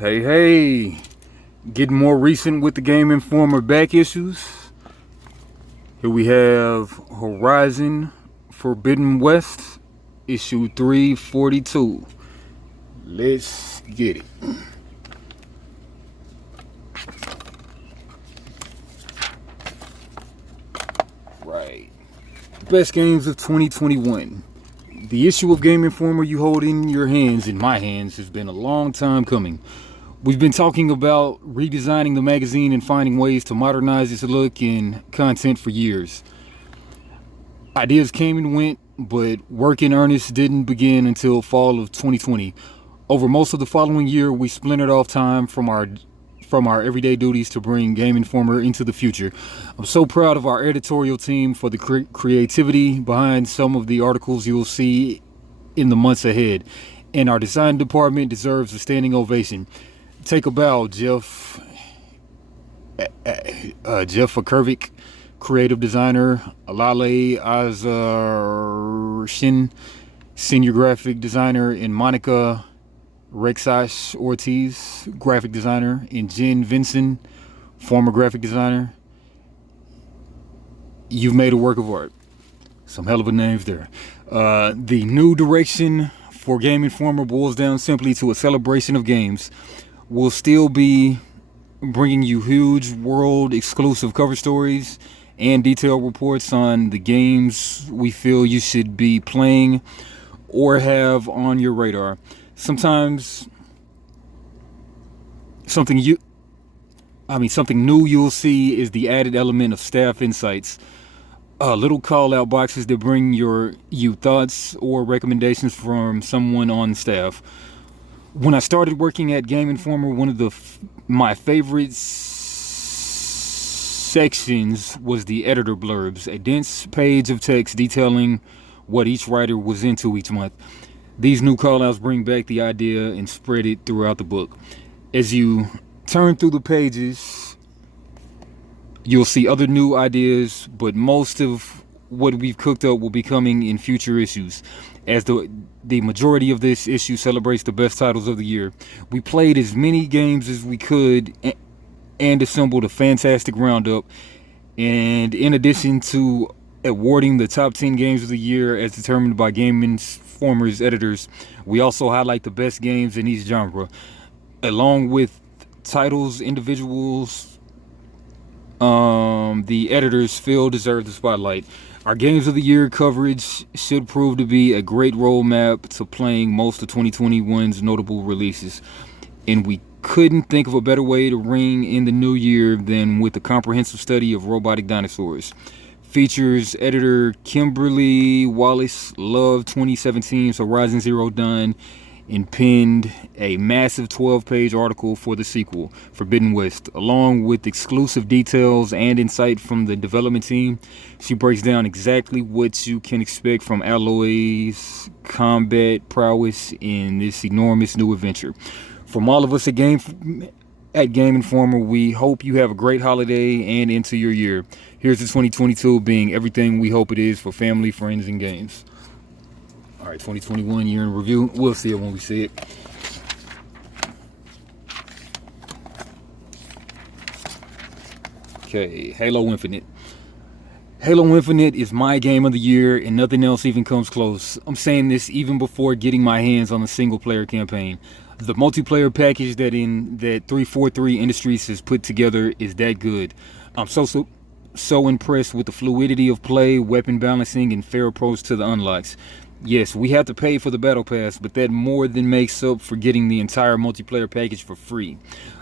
Hey, getting more recent with the Game Informer back issues. Here we have Horizon Forbidden West, issue 342. Let's get it. Right. Best games of 2021. The issue of Game Informer you hold in your hands, in my hands, has been a long time coming. We've been talking about redesigning the magazine and finding ways to modernize its look and content for years. Ideas came and went, but work in earnest didn't begin until fall of 2020. Over most of the following year, we splintered off time from our everyday duties to bring Game Informer into the future. I'm so proud of our editorial team for the creativity behind some of the articles you'll see in the months ahead. And our design department deserves a standing ovation. Take a bow, Jeff Akervik, creative designer, Alale Azarshin, senior graphic designer, and Monica Rexash Ortiz, graphic designer, and Jen Vinson, former graphic designer. You've made a work of art. Some hell of a names there. The new direction for Game Informer boils down simply to a celebration of games. We'll still be bringing you huge world exclusive cover stories and detailed reports on the games we feel you should be playing or have on your radar. Sometimes something new you'll see is the added element of staff insights. Little call out boxes that bring you thoughts or recommendations from someone on staff. When I started working at Game Informer, one of my favorite sections was the editor blurbs, a dense page of text detailing what each writer was into each month. These new callouts bring back the idea and spread it throughout the book. As you turn through the pages, you'll see other new ideas, but most of what we've cooked up will be coming in future issues. As the majority of this issue celebrates the best titles of the year, we played as many games as we could and assembled a fantastic roundup. And in addition to awarding the top 10 games of the year as determined by Game Informer's editors, we also highlight the best games in each genre, along with titles individuals the editors feel deserve the spotlight. Our Games of the Year coverage should prove to be a great roadmap to playing most of 2021's notable releases. And we couldn't think of a better way to ring in the new year than with a comprehensive study of robotic dinosaurs. Features editor Kimberly Wallace loved 2017's Horizon Zero Dawn and penned a massive 12-page article for the sequel, Forbidden West, along with exclusive details and insight from the development team. She breaks down exactly what you can expect from Alloy's combat prowess in this enormous new adventure. From all of us at Game Informer, we hope you have a great holiday and into your year. Here's to 2022 being everything we hope it is for family, friends, and games. All right, 2021 year in review. We'll see it when we see it. Okay, Halo Infinite. Halo Infinite is my game of the year, and nothing else even comes close. I'm saying this even before getting my hands on the single-player campaign. The multiplayer package that 343 Industries has put together is that good. I'm so impressed with the fluidity of play, weapon balancing, and fair approach to the unlocks. Yes, we have to pay for the battle pass, but that more than makes up for getting the entire multiplayer package for free.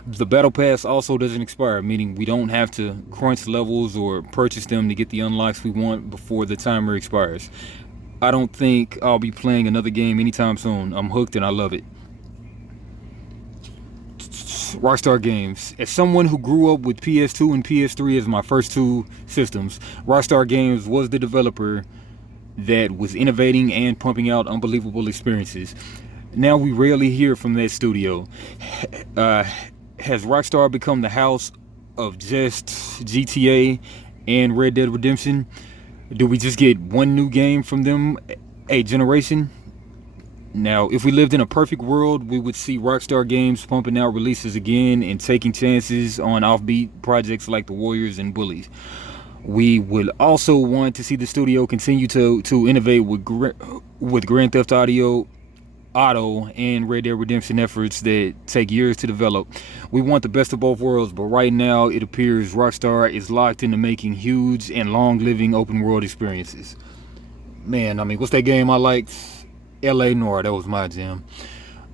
The battle pass also doesn't expire, meaning we don't have to crunch levels or purchase them to get the unlocks we want before the timer expires. I don't think I'll be playing another game anytime soon. I'm hooked and I love it. Rockstar Games. As someone who grew up with PS2 and PS3 as my first two systems, Rockstar Games was the developer that was innovating and pumping out unbelievable experiences. Now we rarely hear from that studio. Has Rockstar become the house of just GTA and Red Dead Redemption? Do we just get one new game from them a generation? Now, if we lived in a perfect world, we would see Rockstar Games pumping out releases again and taking chances on offbeat projects like the Warriors and Bullies. We would also want to see the studio continue to innovate with Grand Theft Auto and Red Dead Redemption efforts that take years to develop. We want the best of both worlds, but right now it appears Rockstar is locked into making huge and long-living open-world experiences. Man, I mean, what's that game I liked? L.A. Noire, that was my jam.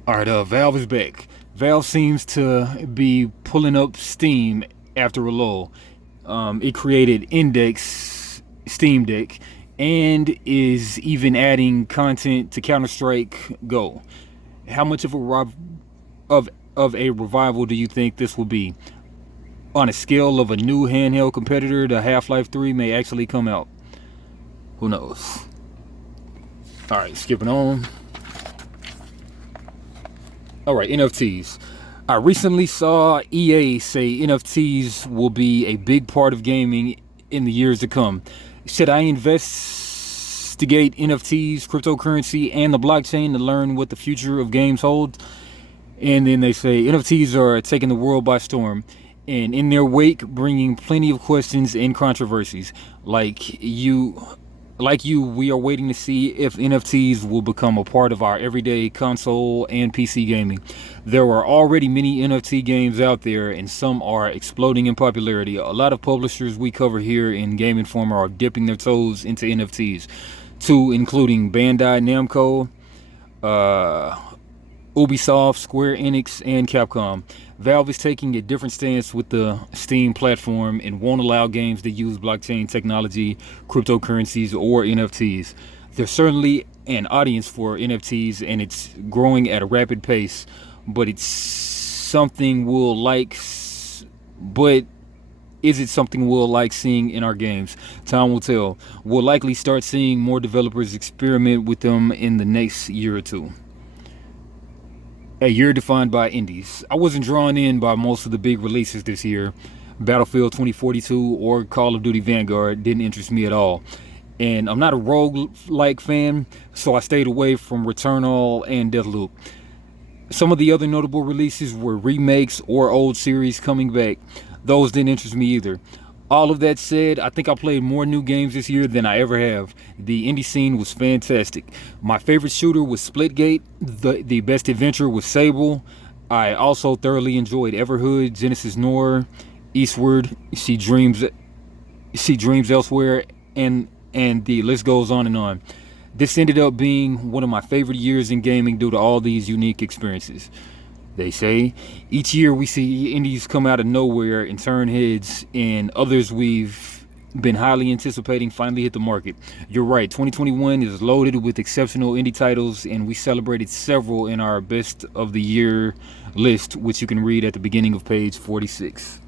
Alright, Valve is back. Valve seems to be pulling up steam after a lull. It created Index Steam Deck and is even adding content to Counter-Strike Go. How much of a revival do you think this will be? On a scale of a new handheld competitor to Half-Life 3 may actually come out. Who knows? Alright, skipping on. Alright, NFTs. I recently saw EA say NFTs will be a big part of gaming in the years to come. Should I investigate NFTs, cryptocurrency, and the blockchain to learn what the future of games holds? And then they say NFTs are taking the world by storm, and in their wake, bringing plenty of questions and controversies. Like you, we are waiting to see if NFTs will become a part of our everyday console and PC gaming. There are already many NFT games out there, and some are exploding in popularity. A lot of publishers we cover here in Game Informer are dipping their toes into NFTs, too, including Bandai Namco, Ubisoft, Square Enix, and Capcom. Valve is taking a different stance with the Steam platform and won't allow games that use blockchain technology, cryptocurrencies, or NFTs. There's certainly an audience for NFTs, and it's growing at a rapid pace, but it's something we'll like. But is it something we'll like seeing in our games? Time will tell. We'll likely start seeing more developers experiment with them in the next year or two. A year defined by indies. I wasn't drawn in by most of the big releases this year. Battlefield 2042 or Call of Duty Vanguard didn't interest me at all. And I'm not a roguelike fan, so I stayed away from Returnal and Deathloop. Some of the other notable releases were remakes or old series coming back. Those didn't interest me either. All of that said, I think I played more new games this year than I ever have. The indie scene was fantastic. My favorite shooter was Splitgate. The best adventure was Sable. I also thoroughly enjoyed Everhood, Genesis Noir, Eastward, She Dreams Elsewhere, and the list goes on and on. This ended up being one of my favorite years in gaming due to all these unique experiences. They say each year we see indies come out of nowhere and turn heads, and others we've been highly anticipating finally hit the market. You're right, 2021 is loaded with exceptional indie titles, and we celebrated several in our best of the year list, which you can read at the beginning of page 46.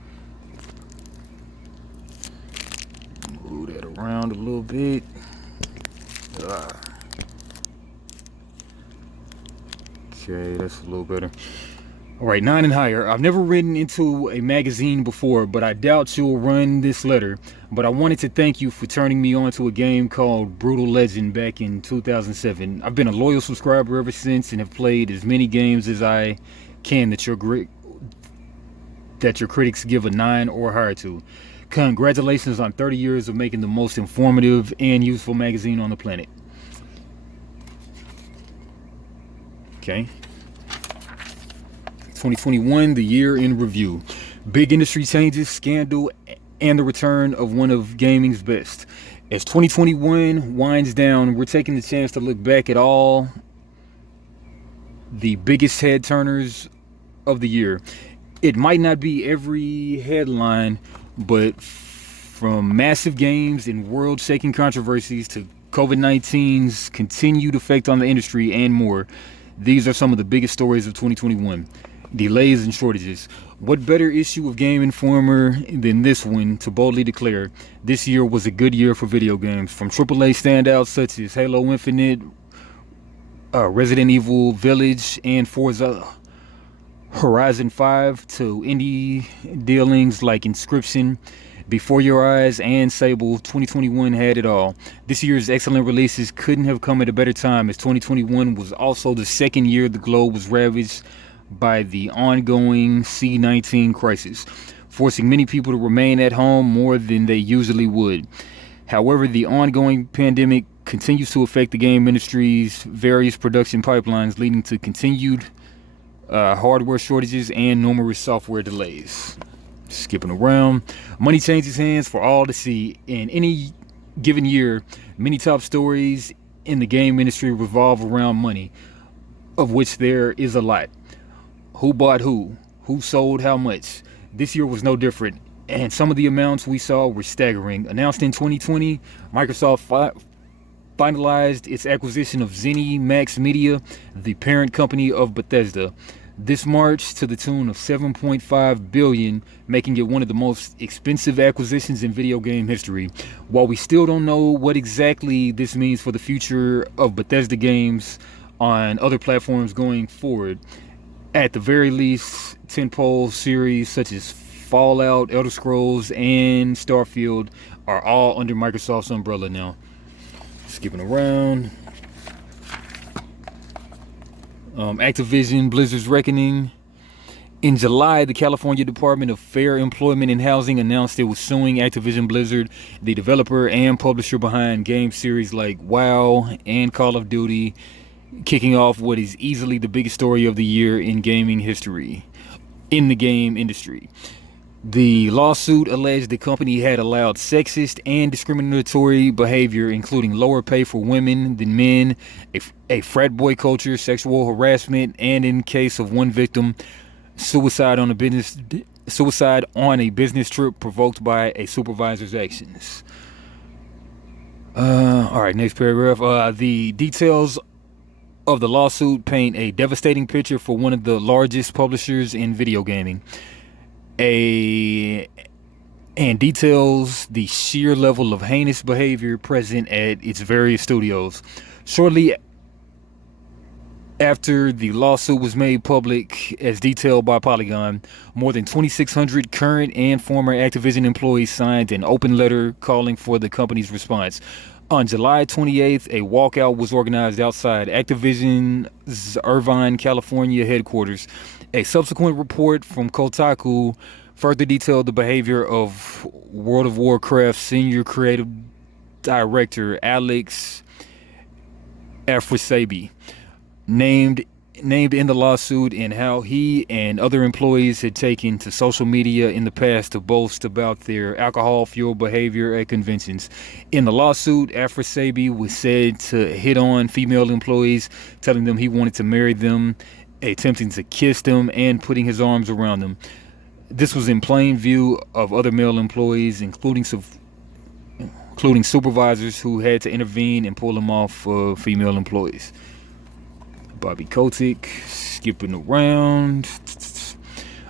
Move that around a little bit. Okay, that's a little better. Alright, 9 and higher. I've never written into a magazine before, but I doubt you'll run this letter. But I wanted to thank you for turning me on to a game called Brutal Legend back in 2007. I've been a loyal subscriber ever since and have played as many games as I can that your critics give a 9 or higher to. Congratulations on 30 years of making the most informative and useful magazine on the planet. Okay. 2021, the year in review. Big industry changes, scandal, and the return of one of gaming's best. As 2021 winds down, we're taking the chance to look back at all the biggest head turners of the year. It might not be every headline, but from massive games and world-shaking controversies to COVID-19's continued effect on the industry and more, these are some of the biggest stories of 2021. Delays and shortages. What better issue of Game Informer than this one to boldly declare this year was a good year for video games? From AAA standouts such as Halo Infinite, Resident Evil Village, and Forza Horizon 5 to indie dealings like Inscription, Before Your Eyes and Sable, 2021 had it all. This year's excellent releases couldn't have come at a better time, as 2021 was also the second year the globe was ravaged by the ongoing C-19 crisis, forcing many people to remain at home more than they usually would. However, the ongoing pandemic continues to affect the game industry's various production pipelines, leading to continued hardware shortages and numerous software delays. Skipping around, money changes hands for all to see. In any given year, many top stories in the game industry revolve around money, of which there is a lot. Who bought who sold how much. This year was no different, and some of the amounts we saw were staggering. Announced in 2020, Microsoft finalized its acquisition of ZeniMax Media, the parent company of Bethesda, this March to the tune of $7.5 billion, making it one of the most expensive acquisitions in video game history. While we still don't know what exactly this means for the future of Bethesda games on other platforms going forward, at the very least, tentpole series such as Fallout, Elder Scrolls, and Starfield are all under Microsoft's umbrella now. Skipping around. Activision Blizzard's reckoning. In July, the California Department of Fair Employment and Housing announced it was suing Activision Blizzard, the developer and publisher behind game series like WoW and Call of Duty, kicking off what is easily the biggest story of the year in gaming history, in the game industry. The lawsuit alleged the company had allowed sexist and discriminatory behavior, including lower pay for women than men, a frat boy culture, sexual harassment, and in case of one victim, suicide on a business trip provoked by a supervisor's actions. All right, next paragraph. The details of the lawsuit paint a devastating picture for one of the largest publishers in video gaming. And details the sheer level of heinous behavior present at its various studios. Shortly after the lawsuit was made public, as detailed by Polygon, more than 2,600 current and former Activision employees signed an open letter calling for the company's response. On July 28th, a walkout was organized outside Activision's Irvine, California headquarters. A subsequent report from Kotaku further detailed the behavior of World of Warcraft senior creative director Alex Afrasiabi, named in the lawsuit, and how he and other employees had taken to social media in the past to boast about their alcohol-fueled behavior at conventions. In the lawsuit, Afrasiabi was said to hit on female employees, telling them he wanted to marry them, attempting to kiss them, and putting his arms around them. This was in plain view of other male employees, including supervisors who had to intervene and pull him off female employees. Bobby Kotick, skipping around.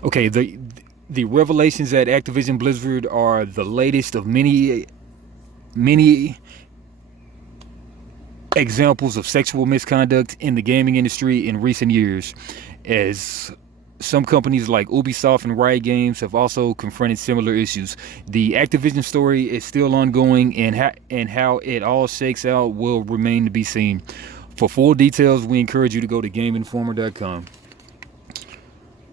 Okay, the revelations at Activision Blizzard are the latest of many examples of sexual misconduct in the gaming industry in recent years, as some companies like Ubisoft and Riot Games have also confronted similar issues. The Activision story is still ongoing, and how it all shakes out will remain to be seen. For full details, we encourage you to go to GameInformer.com.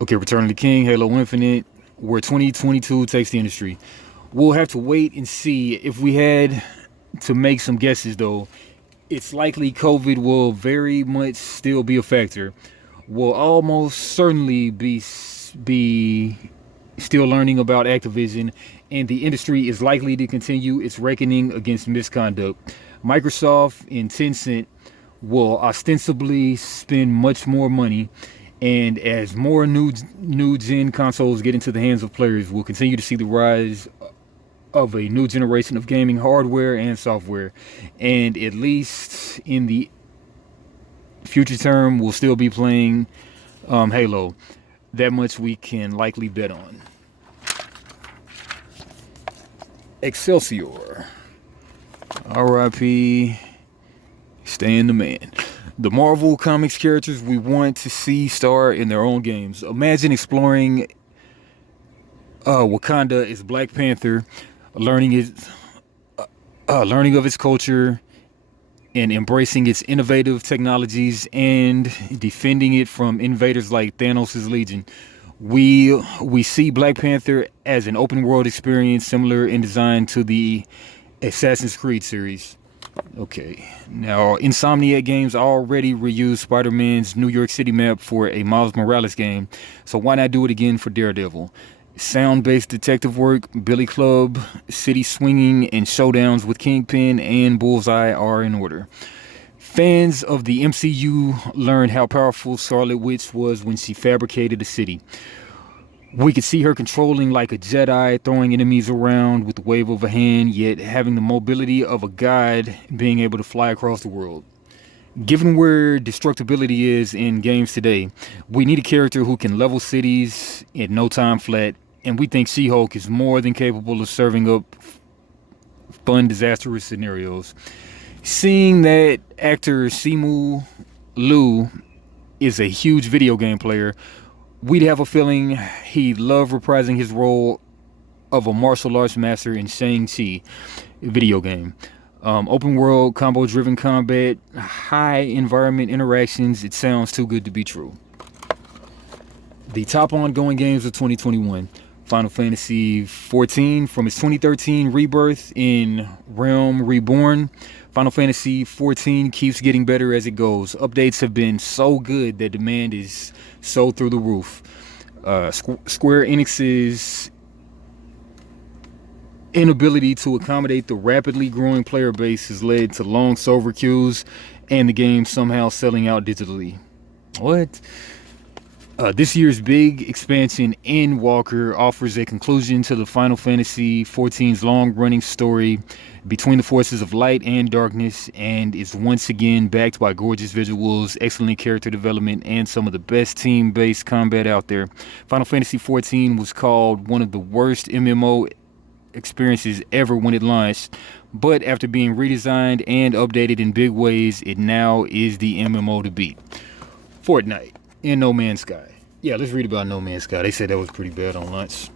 Okay, Return of the King, Halo Infinite, where 2022 takes the industry. We'll have to wait and see. If we had to make some guesses, though, it's likely COVID will very much still be a factor. We'll almost certainly be still learning about Activision, and the industry is likely to continue its reckoning against misconduct. Microsoft and Tencent will ostensibly spend much more money, and as more new gen consoles get into the hands of players, we'll continue to see the rise of a new generation of gaming hardware and software, and at least in the future term, we'll still be playing Halo. That much we can likely bet on. Excelsior. R.I.P. Stan the man. The Marvel Comics characters we want to see star in their own games. Imagine exploring Wakanda as Black Panther, learning learning of its culture and embracing its innovative technologies and defending it from invaders like Thanos' Legion. We see Black Panther as an open world experience similar in design to the Assassin's Creed series. Okay, now Insomniac Games already reused Spider-Man's New York City map for a Miles Morales game, so why not do it again for Daredevil? Sound-based detective work, Billy Club, city swinging, and showdowns with Kingpin and Bullseye are in order. Fans of the MCU learned how powerful Scarlet Witch was when she fabricated a city. We could see her controlling like a Jedi, throwing enemies around with the wave of a hand, yet having the mobility of a god, being able to fly across the world. Given where destructibility is in games today, we need a character who can level cities in no time flat, and we think She-Hulk is more than capable of serving up fun, disastrous scenarios. Seeing that actor Simu Liu is a huge video game player, we'd have a feeling he'd love reprising his role of a martial arts master in Shang-Chi video game. Open world, combo driven combat, high environment interactions, it sounds too good to be true. The top ongoing games of 2021. Final Fantasy XIV from its 2013 rebirth in Realm Reborn. Final Fantasy XIV keeps getting better as it goes. Updates have been so good that demand is so through the roof. Square Enix's inability to accommodate the rapidly growing player base has led to long server queues and the game somehow selling out digitally. What? This year's big expansion, Endwalker, offers a conclusion to the Final Fantasy XIV's long-running story between the forces of light and darkness, and is once again backed by gorgeous visuals, excellent character development, and some of the best team-based combat out there. Final Fantasy XIV was called one of the worst MMO experiences ever when it launched, but after being redesigned and updated in big ways, it now is the MMO to beat. Fortnite and No Man's Sky. Yeah, let's read about No Man's Sky. They said that was pretty bad on launch.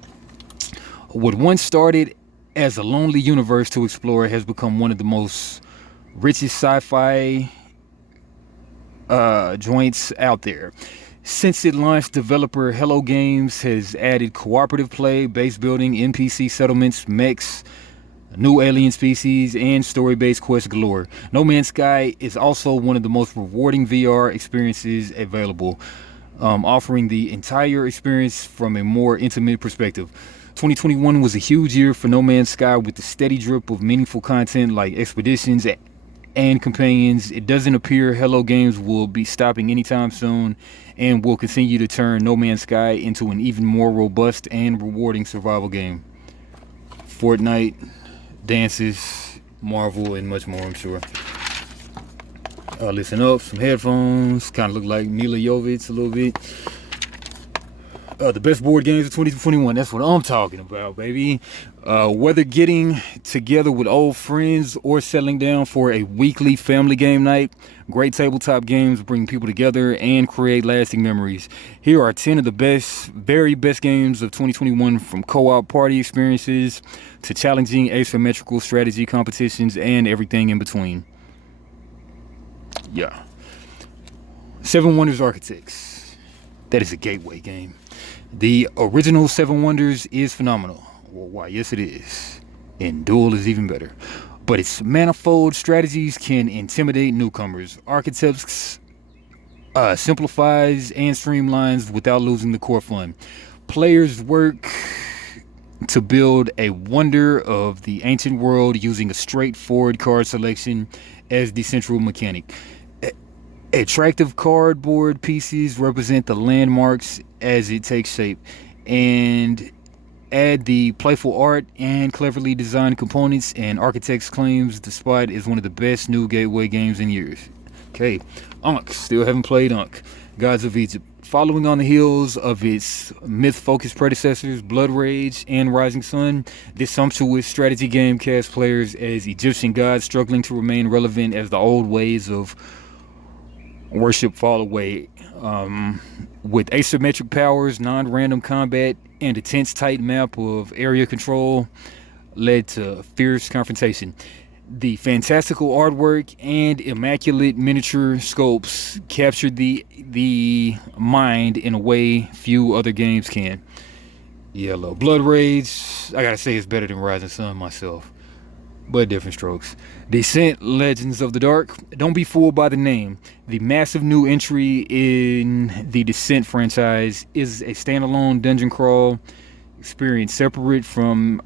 What once started as a lonely universe to explore has become one of the most richest sci-fi joints out there. Since it launched, developer Hello Games has added cooperative play, base building, NPC settlements, mechs, new alien species, and story-based quest galore. No Man's Sky is also one of the most rewarding VR experiences available, offering the entire experience from a more intimate perspective. 2021 was a huge year for No Man's Sky with the steady drip of meaningful content like expeditions and companions. It doesn't appear Hello Games will be stopping anytime soon and will continue to turn No Man's Sky into an even more robust and rewarding survival game. Fortnite, dances, Marvel, and much more, I'm sure. Listen up, some headphones, kind of look like Mila Jovovich a little bit. The best board games of 2021, that's what I'm talking about, baby. Whether getting together with old friends or settling down for a weekly family game night, great tabletop games bring people together and create lasting memories. Here are 10 of the very best games of 2021, from co-op party experiences to challenging asymmetrical strategy competitions and everything in between. Yeah. Seven Wonders Architects. That is a gateway game. The original Seven Wonders is phenomenal. Well, why, yes it is. And Duel is even better. But its manifold strategies can intimidate newcomers. Architects simplifies and streamlines without losing the core fun. Players work to build a wonder of the ancient world using a straightforward card selection as the central mechanic. Attractive cardboard pieces represent the landmarks as it takes shape, and add the playful art and cleverly designed components, and Architects claims the spot is one of the best new gateway games in years. Okay, Ankh. Still haven't played Ankh. Gods of Egypt. Following on the heels of its myth-focused predecessors, Blood Rage and Rising Sun, this sumptuous strategy game casts players as Egyptian gods struggling to remain relevant as the old ways of worship fall away. With asymmetric powers, non-random combat, and a tense tight map of area control, led to fierce confrontation. The fantastical artwork and immaculate miniature sculpts captured the mind in a way few other games can. Yellow Blood Rage, I gotta say, it's better than Rising Sun myself, but different strokes. Descent: Legends of the Dark. Don't be fooled by the name. The massive new entry in the Descent franchise is a standalone dungeon crawl experience separate from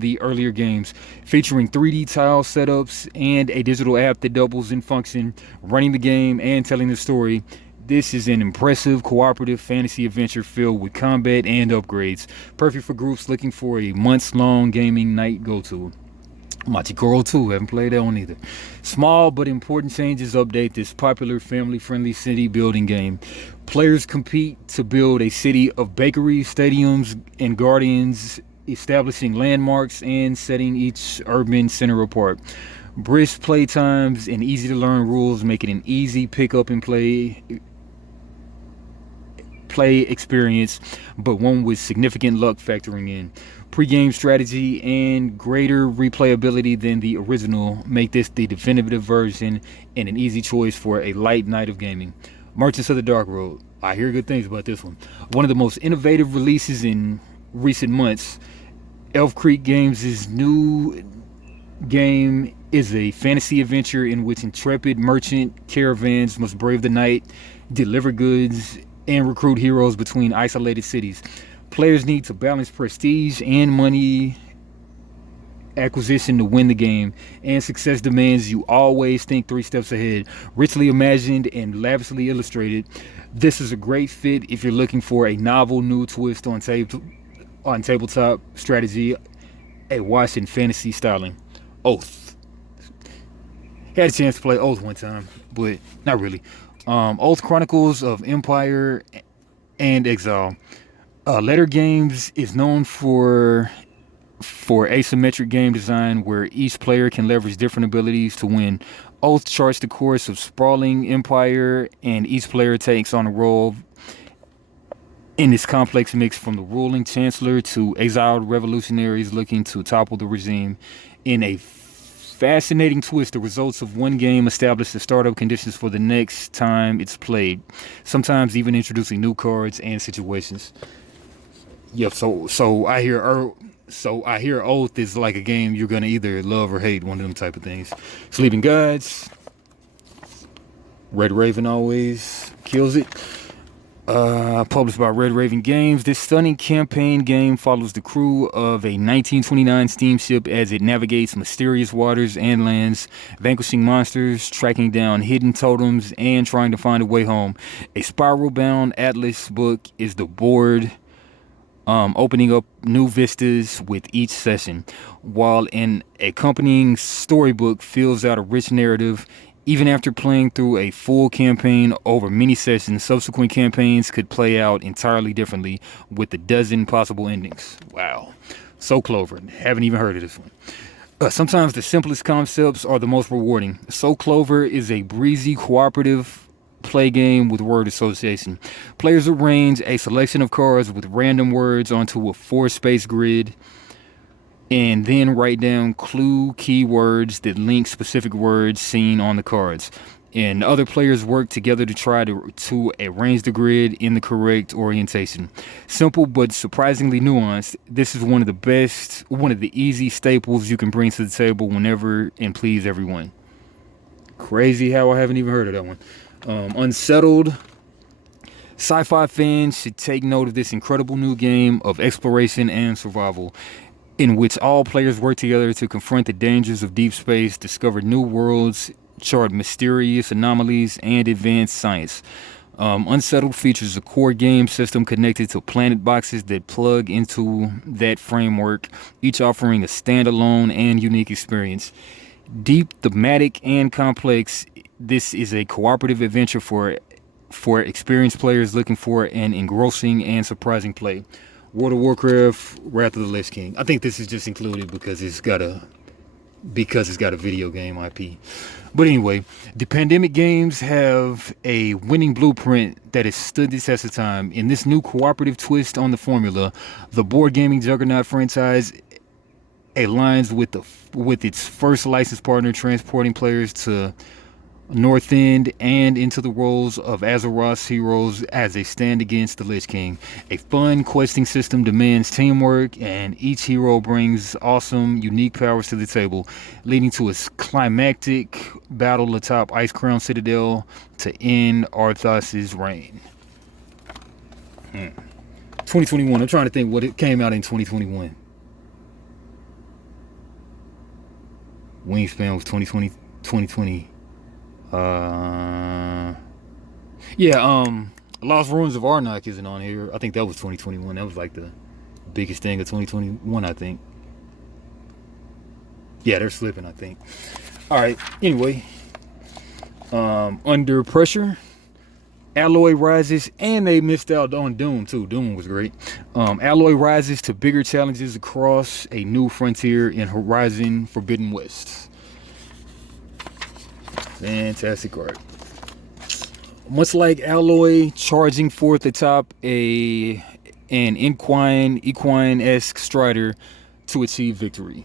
the earlier games, featuring 3D tile setups and a digital app that doubles in function, running the game and telling the story. This is an impressive cooperative fantasy adventure filled with combat and upgrades, perfect for groups looking for a months-long gaming night go-to. Machikoro 2, haven't played that one either. Small but important changes update this popular family-friendly city building game. Players compete to build a city of bakeries, stadiums, and guardians, establishing landmarks and setting each urban center apart. Brisk play times and easy to learn rules make it an easy pick up and play experience, but one with significant luck factoring in. Pre-game strategy and greater replayability than the original make this the definitive version and an easy choice for a light night of gaming. Merchants of the Dark Road. I hear good things about this one. One of the most innovative releases in recent months. Elf Creek Games' new game is a fantasy adventure in which intrepid merchant caravans must brave the night, deliver goods, and recruit heroes between isolated cities. Players need to balance prestige and money acquisition to win the game, and success demands you always think 3 steps ahead. Richly imagined and lavishly illustrated, this is a great fit if you're looking for a novel new twist on tabletop strategy, a wash in fantasy styling. Oath. Had a chance to play Oath one time, but not really. Oath: Chronicles of Empire and Exile. Letter Games is known for asymmetric game design where each player can leverage different abilities to win. Oath charts the course of sprawling empire, and each player takes on a role in this complex mix, from the ruling chancellor to exiled revolutionaries looking to topple the regime. In a fascinating twist, the results of one game establish the startup conditions for the next time it's played, sometimes even introducing new cards and situations. Yep. So I hear Oath is like a game you're gonna either love or hate. One of them type of things. Sleeping Gods. Red Raven always kills it. Published by Red Raven Games, this stunning campaign game follows the crew of a 1929 steamship as it navigates mysterious waters and lands, vanquishing monsters, tracking down hidden totems, and trying to find a way home. A spiral-bound Atlas book is the board, opening up new vistas with each session, while an accompanying storybook fills out a rich narrative. Even after playing through a full campaign over many sessions, subsequent campaigns could play out entirely differently with a dozen possible endings. Wow. So Clover. Haven't even heard of this one. Sometimes the simplest concepts are the most rewarding. So Clover is a breezy, cooperative play game with word association. Players arrange a selection of cards with random words onto a 4-space grid, and then write down clue keywords that link specific words seen on the cards. And other players work together to try to arrange the grid in the correct orientation. Simple but surprisingly nuanced, this is one of the easy staples you can bring to the table whenever and please everyone. Crazy how I haven't even heard of that one. Unsettled. Sci-fi fans should take note of this incredible new game of exploration and survival, in which all players work together to confront the dangers of deep space, discover new worlds, chart mysterious anomalies, and advance science. Unsettled features a core game system connected to planet boxes that plug into that framework, each offering a standalone and unique experience. Deep, thematic, and complex, this is a cooperative adventure for experienced players looking for an engrossing and surprising play. World of Warcraft: Wrath of the Lich King. I think this is just included because it's got a video game IP. But anyway, the Pandemic games have a winning blueprint that has stood the test of time. In this new cooperative twist on the formula, the board gaming juggernaut franchise aligns with its first licensed partner, transporting players to North End and into the roles of Azeroth's heroes as they stand against the Lich King. A fun questing system demands teamwork, and each hero brings awesome, unique powers to the table, leading to a climactic battle atop Ice Crown Citadel to end Arthas's reign. 2021. I'm trying to think what it came out in 2021. Wingspan was 2020. Lost Ruins of Arnak isn't on here. I think that was 2021. That was like the biggest thing of 2021, I think. Yeah, they're slipping, I think. Alright, anyway. Under Pressure, Alloy rises, and they missed out on Doom too. Doom was great. Alloy rises to bigger challenges across a new frontier in Horizon Forbidden West. Fantastic art. Much like Alloy charging forth atop an equine-esque strider to achieve victory,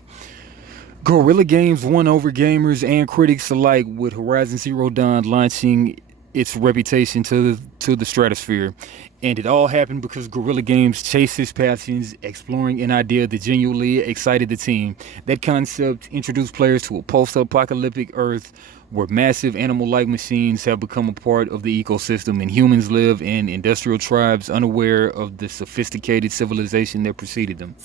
Guerrilla Games won over gamers and critics alike, with Horizon Zero Dawn launching its reputation to the stratosphere. And it all happened because Guerrilla Games chased its passions, exploring an idea that genuinely excited the team. That concept introduced players to a post-apocalyptic Earth where massive animal-like machines have become a part of the ecosystem, and humans live in industrial tribes unaware of the sophisticated civilization that preceded them.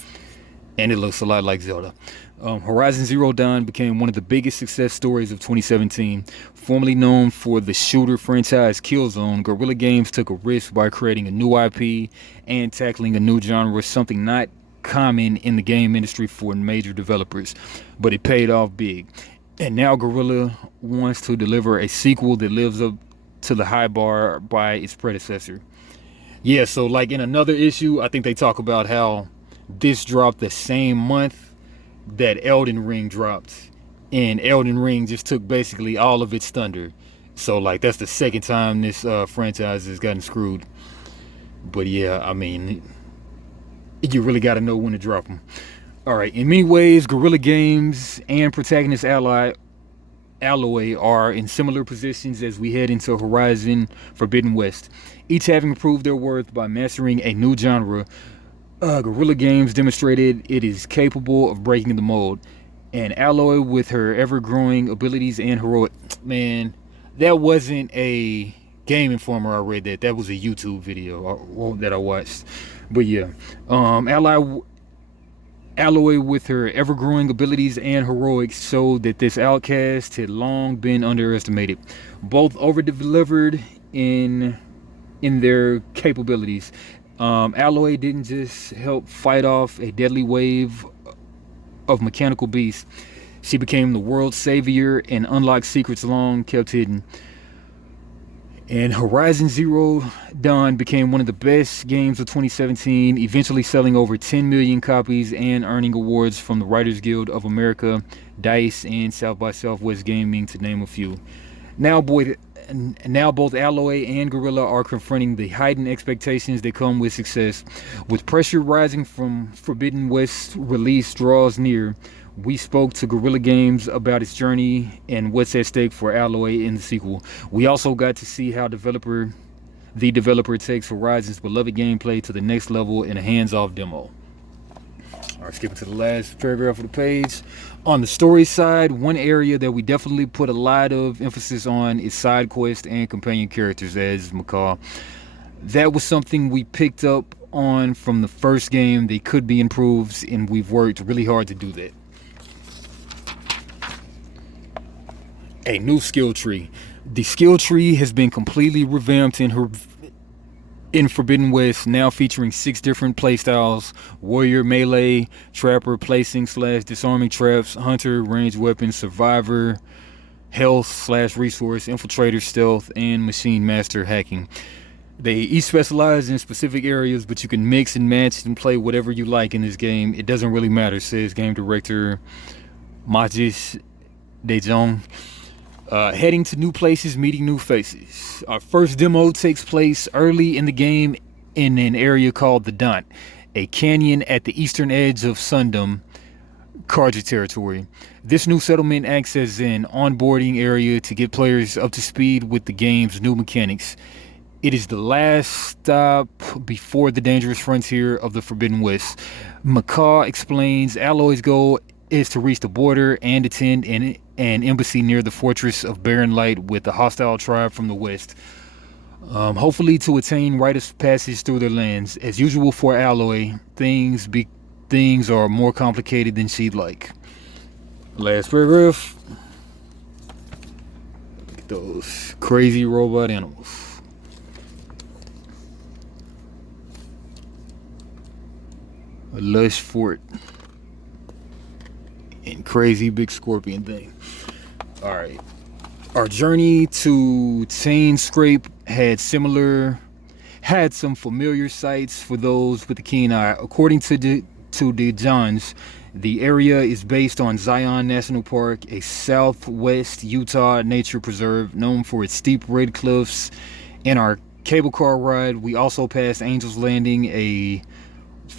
And it looks a lot like Zelda. Horizon Zero Dawn became one of the biggest success stories of 2017. Formerly known for the shooter franchise Killzone, Guerrilla Games took a risk by creating a new IP and tackling a new genre, something not common in the game industry for major developers, but it paid off big. And now Guerrilla wants to deliver a sequel that lives up to the high bar by its predecessor. Yeah, so like in another issue, I think they talk about how this dropped the same month that Elden Ring dropped. And Elden Ring just took basically all of its thunder. So like that's the second time this franchise has gotten screwed. But yeah, I mean, you really got to know when to drop them. Alright, in many ways, Guerrilla Games and protagonist Alloy are in similar positions as we head into Horizon Forbidden West. Each having proved their worth by mastering a new genre, Guerrilla Games demonstrated it is capable of breaking the mold. And Alloy, with her ever-growing abilities and heroic... Man, that wasn't a Game Informer I read that. That was a YouTube video that I watched. But yeah, Alloy, with her ever-growing abilities and heroics, showed that this outcast had long been underestimated. Both over-delivered in their capabilities. Alloy didn't just help fight off a deadly wave of mechanical beasts. She became the world's savior and unlocked secrets long kept hidden. And Horizon Zero Dawn became one of the best games of 2017, eventually selling over 10 million copies and earning awards from the Writers Guild of America, DICE, and South by Southwest Gaming, to name a few. Now both Alloy and Guerrilla are confronting the heightened expectations that come with success. With pressure rising from Forbidden West release draws near, we spoke to Guerrilla Games about its journey and what's at stake for Alloy in the sequel. We also got to see how the developer takes Horizon's beloved gameplay to the next level in a hands-off demo. Alright, skipping to the last paragraph of the page. On the story side, one area that we definitely put a lot of emphasis on is side quest and companion characters, as McCall. That was something we picked up on from the first game. They could be improved, and we've worked really hard to do that. A new skill tree. The skill tree has been completely revamped in Forbidden West, now featuring 6 different playstyles: warrior, melee, trapper, placing / disarming traps, hunter, ranged weapons, survivor, health / resource, infiltrator, stealth, and machine master hacking. They each specialize in specific areas, but you can mix and match and play whatever you like in this game. It doesn't really matter, says game director Majis Dejong. Heading to new places, meeting new faces. Our first demo takes place early in the game in an area called the Daunt, a canyon at the eastern edge of Sundom. Carja territory. This new settlement acts as an onboarding area to get players up to speed with the game's new mechanics. It is the last stop before the dangerous frontier of the Forbidden West. McCaw explains Alloy's goal is to reach the border and attend an embassy near the fortress of Barren Light with a hostile tribe from the west. Hopefully to attain rite of passage through their lands. As usual for Alloy, things are more complicated than she'd like. Last paragraph. Look at those crazy robot animals. A lush fort. And crazy big scorpion thing. Alright. Our journey to Scrape had some familiar sights for those with a keen eye. According to the Johns, the area is based on Zion National Park, a southwest Utah nature preserve known for its steep red cliffs. In our cable car ride, we also passed Angel's Landing, a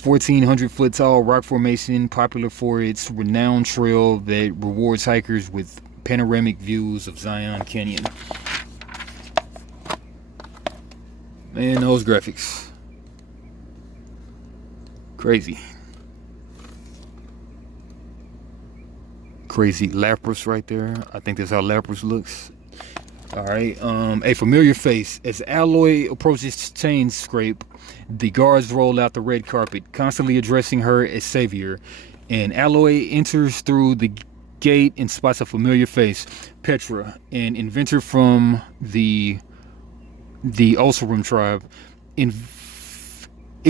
1,400 foot tall rock formation popular for its renowned trail that rewards hikers with panoramic views of Zion Canyon. Man, those graphics. Crazy. Crazy Lapras right there. I think that's how Lapras looks. Alright, a familiar face. As Alloy approaches Chain Scrape, the guards roll out the red carpet, constantly addressing her as savior. And Alloy enters through the gate and spots a familiar face, Petra, an inventor from the Ulcerum tribe. In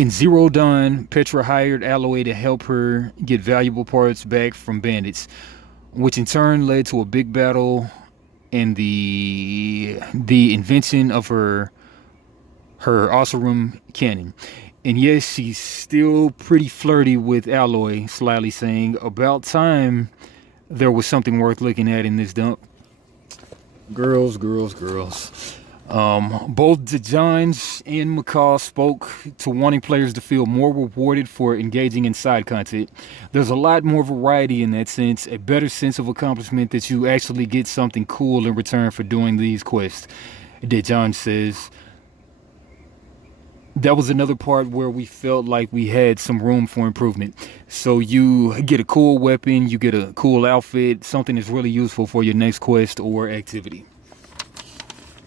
Zero Dawn, Petra hired Alloy to help her get valuable parts back from bandits, which in turn led to a big battle and the invention of her Ulcerum cannon. And yes, she's still pretty flirty with Alloy, slyly saying, "About time there was something worth looking at in this dump." Girls. Both DeJohns and McCaw spoke to wanting players to feel more rewarded for engaging in side content. There's a lot more variety in that sense, a better sense of accomplishment that you actually get something cool in return for doing these quests. DeJohn says, that was another part where we felt like we had some room for improvement. So you get a cool weapon, you get a cool outfit, something that's really useful for your next quest or activity.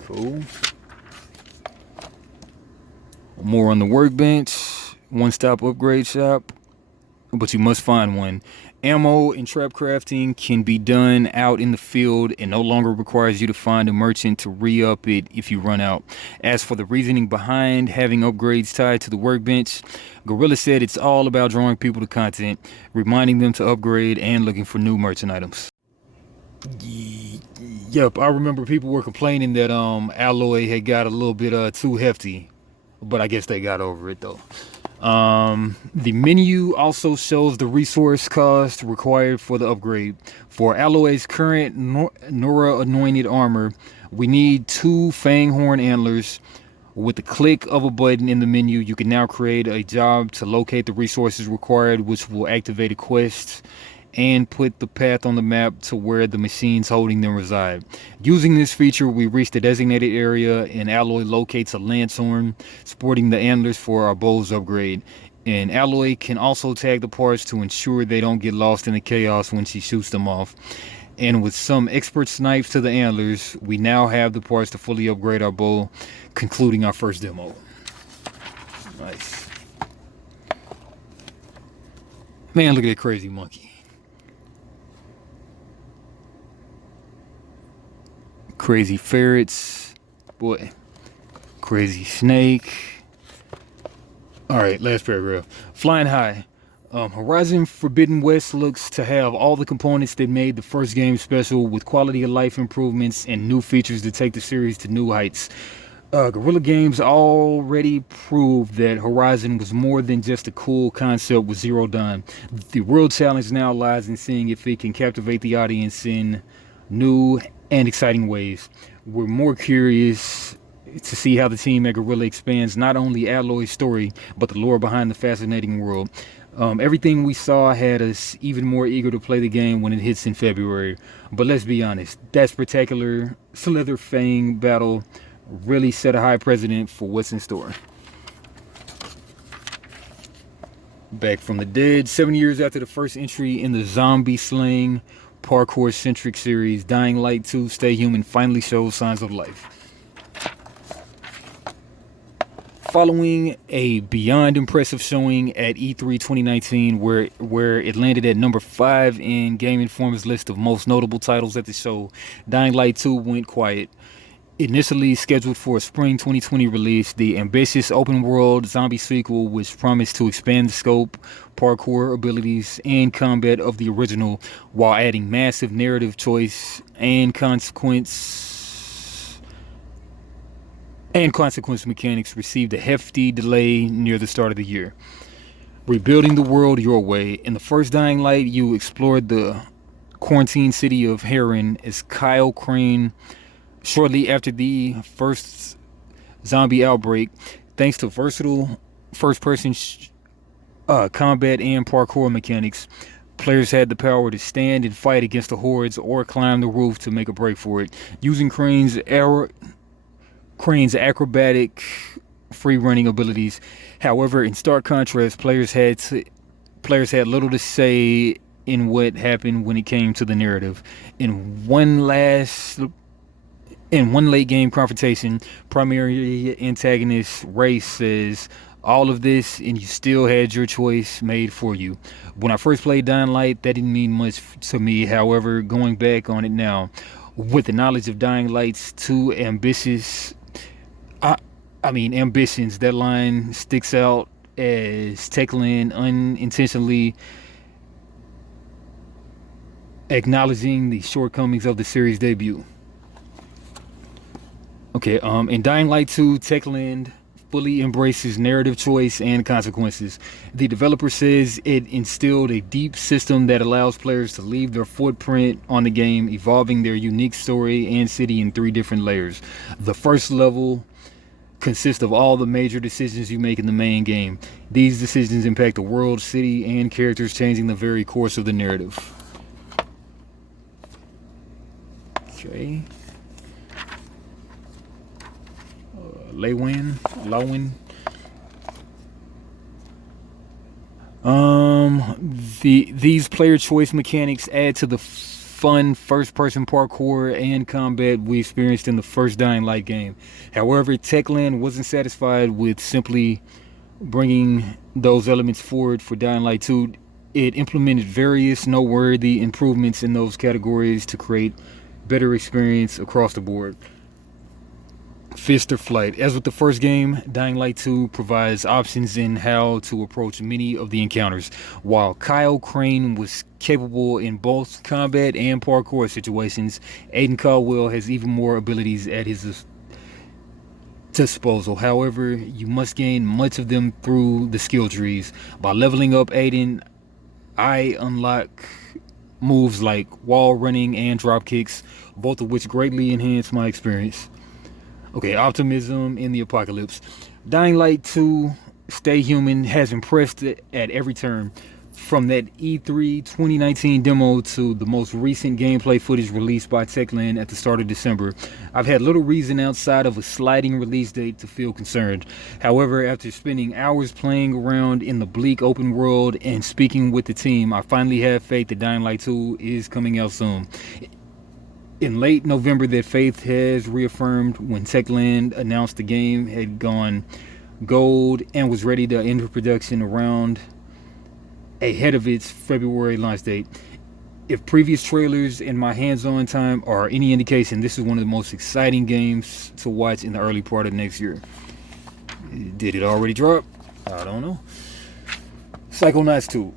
Cool. More on the workbench. One-stop upgrade shop, but you must find one. Ammo and trap crafting can be done out in the field and no longer requires you to find a merchant to re-up it if you run out. As for the reasoning behind having upgrades tied to the workbench, Gorilla said it's all about drawing people to content, reminding them to upgrade, and looking for new merchant items. Yep, I remember people were complaining that Alloy had got a little bit too hefty, but I guess they got over it though. The menu also shows the resource cost required for the upgrade. For Alloy's current Nora anointed armor, we need 2 Fanghorn antlers. With the click of a button in the menu, you can now create a job to locate the resources required, which will activate a quest and put the path on the map to where the machines holding them reside. Using this feature, we reach the designated area and Alloy locates a lance horn sporting the antlers for our bow's upgrade. And Alloy can also tag the parts to ensure they don't get lost in the chaos when she shoots them off. And with some expert snipes to the antlers, we now have the parts to fully upgrade our bow, concluding our first demo. Nice. Man, look at that crazy monkey. Crazy ferrets, boy, crazy snake. All right, last paragraph. Flying high. Horizon Forbidden West looks to have all the components that made the first game special, with quality of life improvements and new features to take the series to new heights. Guerrilla Games already proved that Horizon was more than just a cool concept with Zero Dawn. The real challenge now lies in seeing if it can captivate the audience in new and exciting ways. We're more curious to see how the team at Guerrilla expands not only Alloy's story, but the lore behind the fascinating world. Everything we saw had us even more eager to play the game when it hits in February. But let's be honest, that spectacular Slither Fang battle really set a high precedent for what's in store. Back from the dead, 7 years after the first entry in the zombie slaying parkour-centric series, Dying Light 2 Stay Human finally shows signs of life. Following a beyond impressive showing at E3 2019, where it landed at number 5 in Game Informer's list of most notable titles at the show, Dying Light 2 went quiet. Initially scheduled for a spring 2020 release, the ambitious open-world zombie sequel, which promised to expand the scope, parkour abilities, and combat of the original, while adding massive narrative choice and consequence mechanics, received a hefty delay near the start of the year. Rebuilding the world your way. In the first Dying Light, you explored the quarantine city of Heron as Kyle Crane. Shortly after the first zombie outbreak, thanks to versatile first-person combat and parkour mechanics, players had the power to stand and fight against the hordes or climb the roof to make a break for it. Using Crane's acrobatic free-running abilities. However, in stark contrast, players had little to say in what happened when it came to the narrative. In one late game confrontation, primary antagonist Ray says all of this and you still had your choice made for you. When I first played Dying Light, that didn't mean much to me. However, going back on it now, with the knowledge of Dying Light's two ambitions, that line sticks out as Techland unintentionally acknowledging the shortcomings of the series debut. In Dying Light 2, Techland fully embraces narrative choice and consequences. The developer says it instilled a deep system that allows players to leave their footprint on the game, evolving their unique story and city in 3 different layers. The first level consists of all the major decisions you make in the main game. These decisions impact the world, city, and characters, changing the very course of the narrative. Okay. Lawin. These player choice mechanics add to the fun first-person parkour and combat we experienced in the first Dying Light game. However, Techland wasn't satisfied with simply bringing those elements forward for Dying Light 2. It implemented various noteworthy improvements in those categories to create better experience across the board. Fist or flight. As with the first game, Dying Light 2 provides options in how to approach many of the encounters. While Kyle Crane was capable in both combat and parkour situations, Aiden Caldwell has even more abilities at his disposal. However, you must gain much of them through the skill trees. By leveling up Aiden, I unlock moves like wall running and drop kicks, both of which greatly enhance my experience. Optimism in the apocalypse. Dying Light 2 Stay Human has impressed at every turn. From that E3 2019 demo to the most recent gameplay footage released by Techland at the start of December, I've had little reason outside of a sliding release date to feel concerned. However, after spending hours playing around in the bleak open world and speaking with the team, I finally have faith that Dying Light 2 is coming out soon. In late November, that faith has reaffirmed when Techland announced the game had gone gold and was ready to enter production around ahead of its February launch date. If previous trailers and my hands-on time are any indication, this is one of the most exciting games to watch in the early part of next year. Did it already drop? I don't know. Psychonauts 2.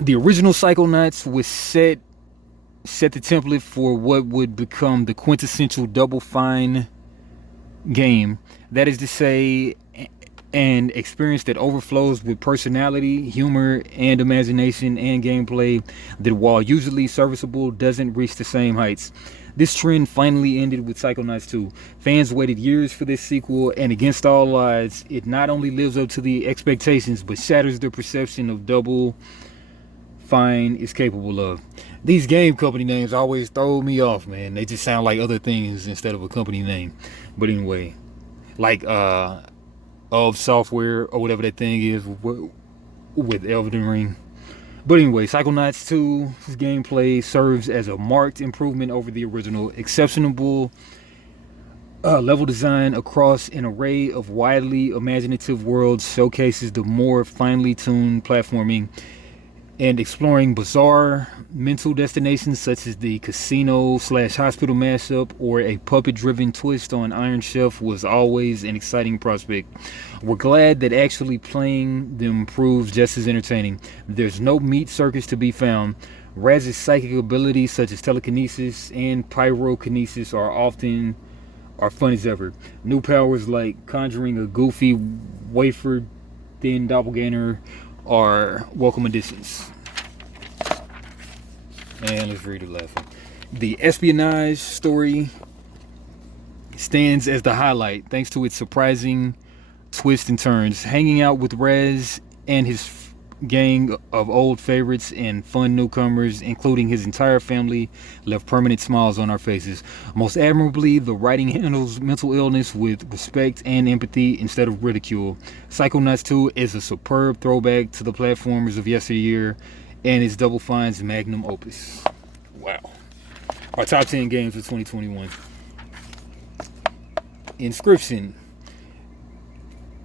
The original Psychonauts was set the template for what would become the quintessential Double Fine game. That is to say, an experience that overflows with personality, humor, and imagination and gameplay that, while usually serviceable, doesn't reach the same heights. This trend finally ended with Psychonauts 2. Fans waited years for this sequel, and against all odds, it not only lives up to the expectations, but shatters the perception of Double Fine is capable of. These game company names always throw me off, man. They just sound like other things instead of a company name. But anyway, like of software or whatever that thing is with Elden Ring. But anyway, Psychonauts 2's gameplay serves as a marked improvement over the original. Exceptional level design across an array of widely imaginative worlds showcases the more finely tuned platforming and exploring bizarre mental destinations such as the casino/hospital mashup or a puppet-driven twist on Iron Chef was always an exciting prospect. We're glad that actually playing them proves just as entertaining. There's no meat circus to be found. Raz's psychic abilities such as telekinesis and pyrokinesis are fun as ever. New powers like conjuring a goofy wafer-thin doppelganger are welcome additions. And let's read it laughing. The espionage story stands as the highlight thanks to its surprising twists and turns. Hanging out with Raz and his gang of old favorites and fun newcomers, including his entire family, left permanent smiles on our faces. Most admirably, the writing handles mental illness with respect and empathy instead of ridicule. Psychonauts 2 is a superb throwback to the platformers of yesteryear and is Double Fine's magnum opus. Wow. Our top 10 games of 2021. Inscription.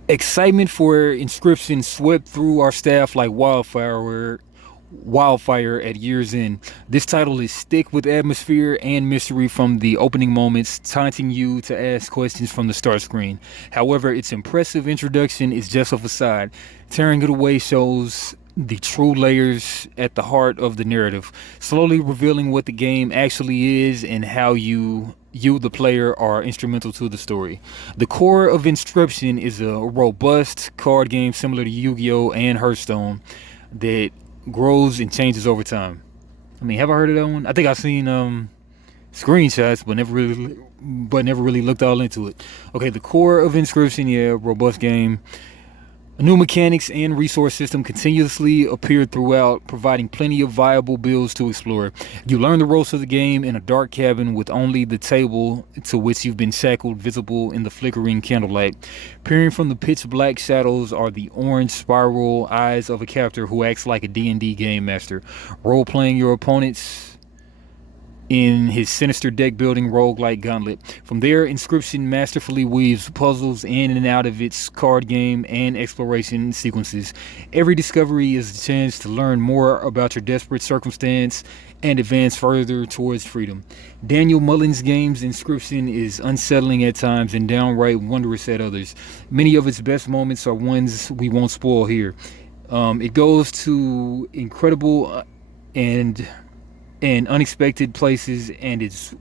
Excitement for Inscription swept through our staff like wildfire at year's end. This title is thick with atmosphere and mystery from the opening moments, taunting you to ask questions from the start screen. However, its impressive introduction is just a facade. Tearing it away shows the true layers at the heart of the narrative, slowly revealing what the game actually is and how you, the player, are instrumental to the story. The core of Inscription is a robust card game similar to Yu-Gi-Oh! And Hearthstone that grows and changes over time. I mean, have I heard of that one? I think I've seen screenshots, but never really looked all into it. Okay, the core of Inscription, yeah, robust game. New mechanics and resource system continuously appear throughout, providing plenty of viable builds to explore. You learn the ropes of the game in a dark cabin with only the table to which you've been shackled visible in the flickering candlelight. Peering from the pitch black shadows are the orange spiral eyes of a captor who acts like a D&D game master, role-playing your opponents in his sinister deck-building roguelike gauntlet. From there, Inscription masterfully weaves puzzles in and out of its card game and exploration sequences. Every discovery is a chance to learn more about your desperate circumstance and advance further towards freedom. Daniel Mullins' game's Inscription is unsettling at times and downright wondrous at others. Many of its best moments are ones we won't spoil here. It goes to incredible and unexpected places, and it's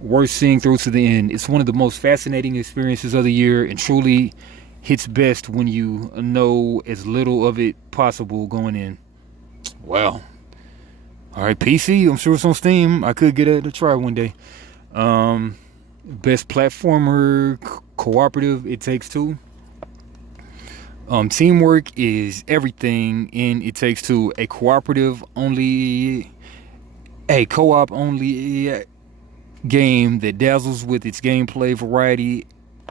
worth seeing through to the end. It's one of the most fascinating experiences of the year and truly hits best when you know as little of it possible going in. Wow. Alright, PC, I'm sure it's on Steam. I could get it a try one day. Best platformer cooperative, It Takes Two. Teamwork is everything in It Takes Two. A co-op only game that dazzles with its gameplay variety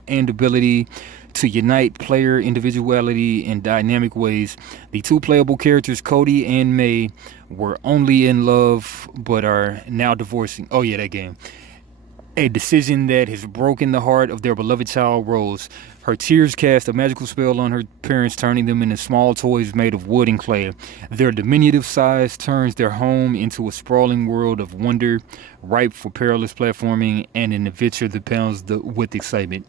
and ability to unite player individuality in dynamic ways. The two playable characters, Cody and May, were only in love but are now divorcing. Oh yeah, that game. A decision that has broken the heart of their beloved child, Rose. Her tears cast a magical spell on her parents, turning them into small toys made of wood and clay. Their diminutive size turns their home into a sprawling world of wonder, ripe for perilous platforming and an adventure that pounds with excitement.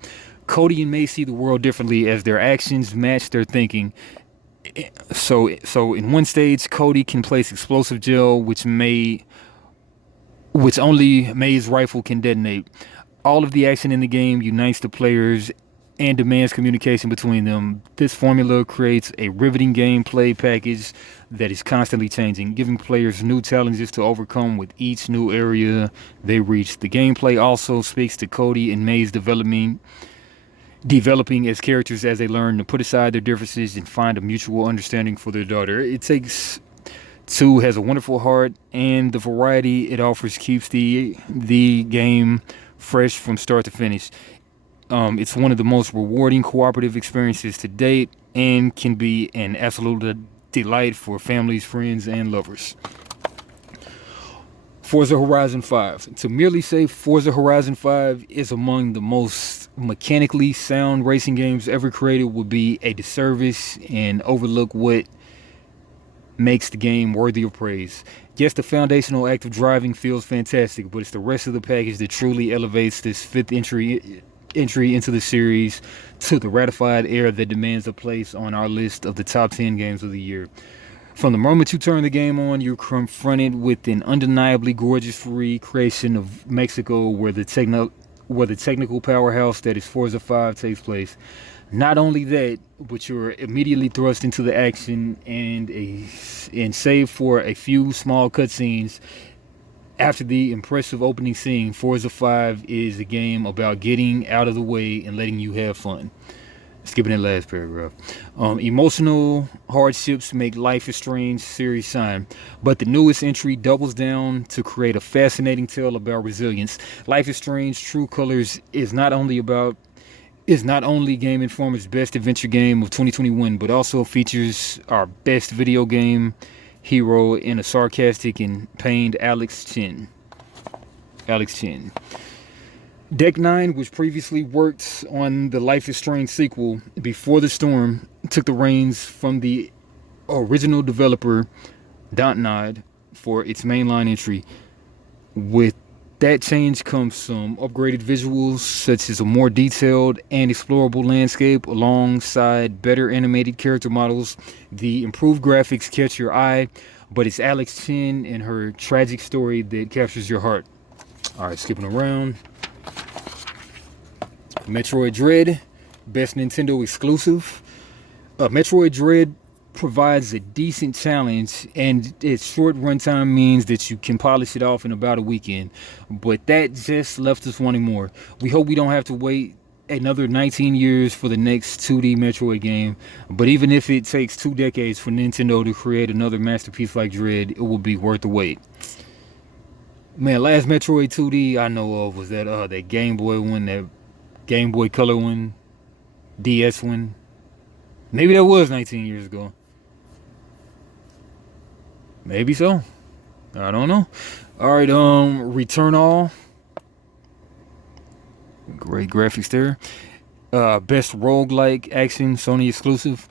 Cody and May see the world differently as their actions match their thinking. So in one stage, Cody can place explosive gel, which only May's rifle can detonate. All of the action in the game unites the players and demands communication between them. This formula creates a riveting gameplay package that is constantly changing, giving players new challenges to overcome with each new area they reach. The gameplay also speaks to Cody and May's developing as characters as they learn to put aside their differences and find a mutual understanding for their daughter. It Takes Two has a wonderful heart, and the variety it offers keeps the game fresh from start to finish. It's one of the most rewarding cooperative experiences to date and can be an absolute delight for families, friends, and lovers. Forza Horizon 5. To merely say Forza Horizon 5 is among the most mechanically sound racing games ever created would be a disservice and overlook what makes the game worthy of praise. Yes, the foundational act of driving feels fantastic, but it's the rest of the package that truly elevates this fifth entry into the series to the ratified era that demands a place on our list of the top 10 games of the year. From the moment you turn the game on, you're confronted with an undeniably gorgeous recreation of Mexico, where the technical powerhouse that is Forza 5 takes place. Not only that, but you're immediately thrust into the action, and save for a few small cutscenes after the impressive opening scene, Forza 5 is a game about getting out of the way and letting you have fun. Skipping that last paragraph. Emotional hardships make Life is Strange series shine, but the newest entry doubles down to create a fascinating tale about resilience. Life is Strange True Colors is not only Game Informer's best adventure game of 2021, but also features our best video game hero in a sarcastic and pained Alex Chen. Deck 9, which previously worked on the Life is Strange sequel, Before the Storm, took the reins from the original developer, Dontnod, for its mainline entry. With that change comes some upgraded visuals, such as a more detailed and explorable landscape alongside better animated character models. The improved graphics catch your eye, but it's Alex Chen and her tragic story that captures your heart. Alright, skipping around. Metroid Dread, best Nintendo exclusive. Metroid Dread provides a decent challenge, and its short runtime means that you can polish it off in about a weekend. But that just left us wanting more. We hope we don't have to wait another 19 years for the next 2D Metroid game, but even if it takes 2 decades for Nintendo to create another masterpiece like Dread, it will be worth the wait. Man, last Metroid 2D I know of was that Game Boy one, that Game Boy Color one, DS one. Maybe that was 19 years ago. Maybe so. I don't know. Alright, Returnal. Great graphics there. Best roguelike action, Sony exclusive.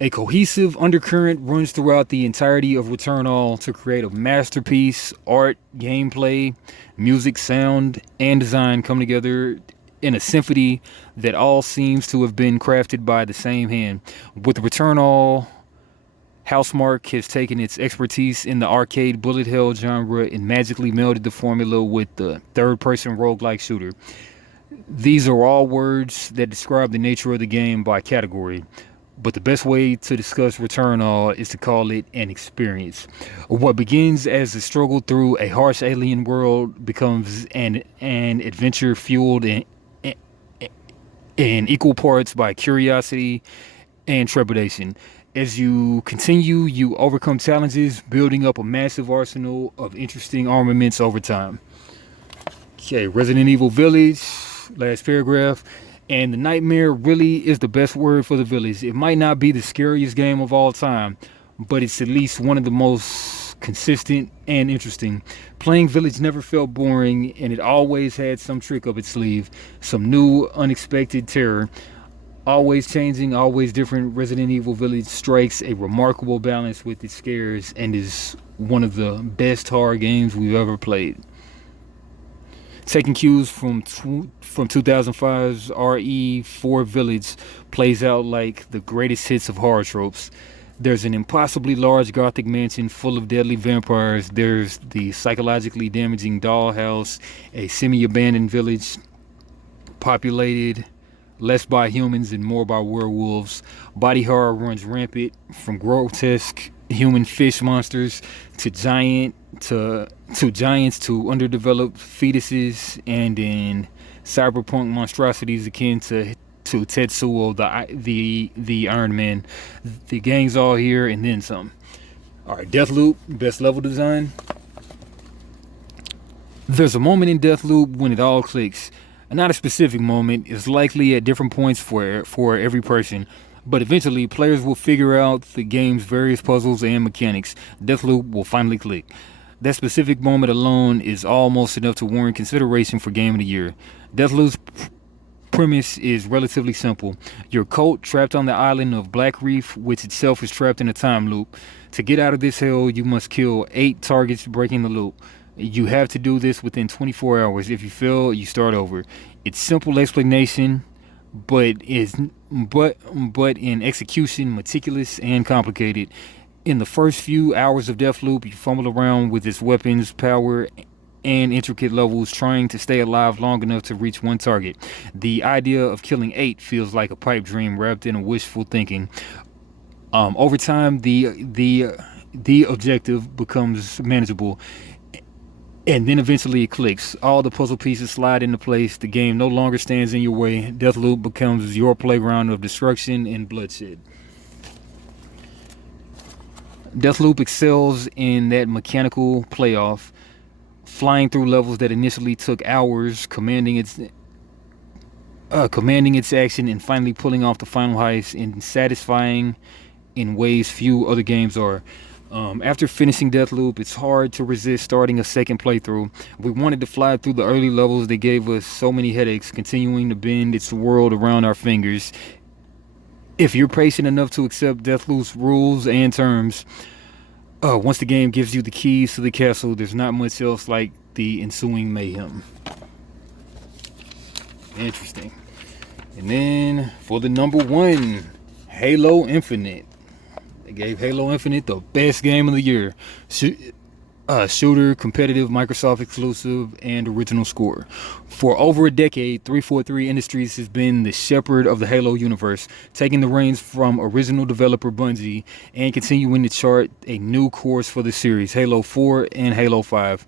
A cohesive undercurrent runs throughout the entirety of Returnal to create a masterpiece. Art, gameplay, music, sound, and design come together in a symphony that all seems to have been crafted by the same hand. With Returnal, Housemarque has taken its expertise in the arcade bullet hell genre and magically melded the formula with the third-person roguelike shooter. These are all words that describe the nature of the game by category, but the best way to discuss Returnal is to call it an experience. What begins as a struggle through a harsh alien world becomes an adventure fueled in equal parts by curiosity and trepidation. As you continue, you overcome challenges, building up a massive arsenal of interesting armaments over time. Okay, Resident Evil Village, last paragraph. And the nightmare really is the best word for the village. It might not be the scariest game of all time, but it's at least one of the most consistent and interesting. Playing Village never felt boring, and it always had some trick up its sleeve, some new, unexpected terror. Always changing, always different, Resident Evil Village strikes a remarkable balance with its scares and is one of the best horror games we've ever played. Taking cues from 2005's RE4 Village plays out like the greatest hits of horror tropes. There's an impossibly large gothic mansion full of deadly vampires. There's the psychologically damaging dollhouse, a semi-abandoned village populated less by humans and more by werewolves. Body horror runs rampant, from grotesque human fish monsters to giants to underdeveloped fetuses, and in cyberpunk monstrosities akin to Tetsuo, the Iron Man. The gang's all here and then some. All right, Deathloop, best level design. There's a moment in Deathloop when it all clicks. Not a specific moment. It's likely at different points for every person. But eventually, players will figure out the game's various puzzles and mechanics. Deathloop will finally click. That specific moment alone is almost enough to warrant consideration for Game of the Year. Deathloop's premise is relatively simple. You're Colt, trapped on the island of Black Reef, which itself is trapped in a time loop. To get out of this hell, you must kill 8 targets breaking the loop. You have to do this within 24 hours. If you fail, you start over. It's simple explanation, but in execution, meticulous and complicated. In the first few hours of Deathloop, you fumble around with its weapons, power, and intricate levels, trying to stay alive long enough to reach one target. The idea of killing 8 feels like a pipe dream wrapped in a wishful thinking. Over time, the objective becomes manageable, and then eventually it clicks. All the puzzle pieces slide into place. The game no longer stands in your way. Deathloop becomes your playground of destruction and bloodshed. Deathloop excels in that mechanical playoff, flying through levels that initially took hours, commanding its action, and finally pulling off the final heist, and satisfying in ways few other games are. After finishing Deathloop, it's hard to resist starting a second playthrough. We wanted to fly through the early levels that gave us so many headaches, continuing to bend its world around our fingers. If you're patient enough to accept Deathloop's rules and terms, once the game gives you the keys to the castle, there's not much else like the ensuing mayhem. Interesting. And then for the number 1, Halo Infinite. They gave Halo Infinite the best game of the year. Shooter, competitive, Microsoft exclusive, and original score. For over a decade, 343 Industries has been the shepherd of the Halo universe, taking the reins from original developer Bungie and continuing to chart a new course for the series, Halo 4 and Halo 5.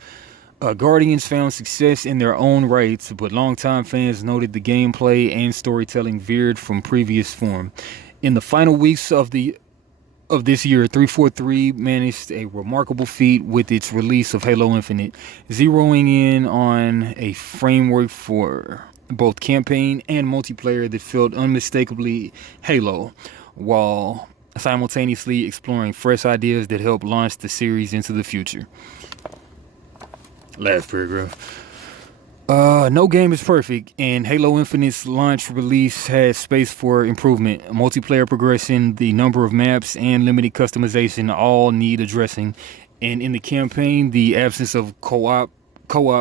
Guardians found success in their own rights, but longtime fans noted the gameplay and storytelling veered from previous form. In the final weeks of this year, 343 managed a remarkable feat with its release of Halo Infinite, zeroing in on a framework for both campaign and multiplayer that felt unmistakably Halo, while simultaneously exploring fresh ideas that helped launch the series into the future. Last paragraph. No game is perfect, and Halo Infinite's launch release has space for improvement. Multiplayer progression, the number of maps, and limited customization all need addressing. And in the campaign, the absence of co-op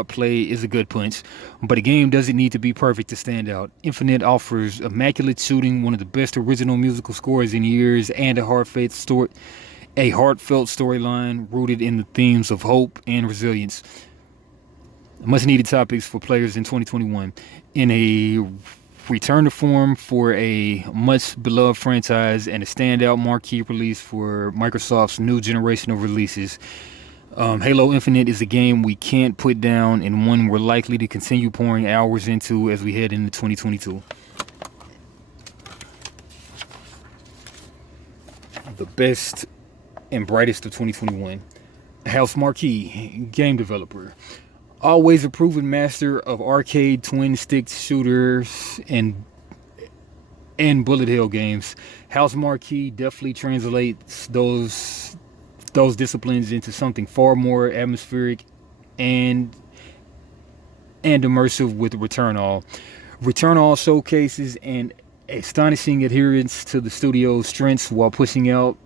play is a good punch. But a game doesn't need to be perfect to stand out. Infinite offers immaculate shooting, one of the best original musical scores in years, and a heartfelt storyline rooted in the themes of hope and resilience. Much needed topics for players in 2021. In a return to form for a much beloved franchise and a standout marquee release for Microsoft's new generation of releases, Halo Infinite is a game we can't put down, and one we're likely to continue pouring hours into as we head into 2022. The best and brightest of 2021. House Marquee, game developer. Always a proven master of arcade twin-stick shooters and bullet hell games, House Marquee definitely translates those disciplines into something far more atmospheric and immersive with Returnal. Returnal showcases an astonishing adherence to the studio's strengths while pushing out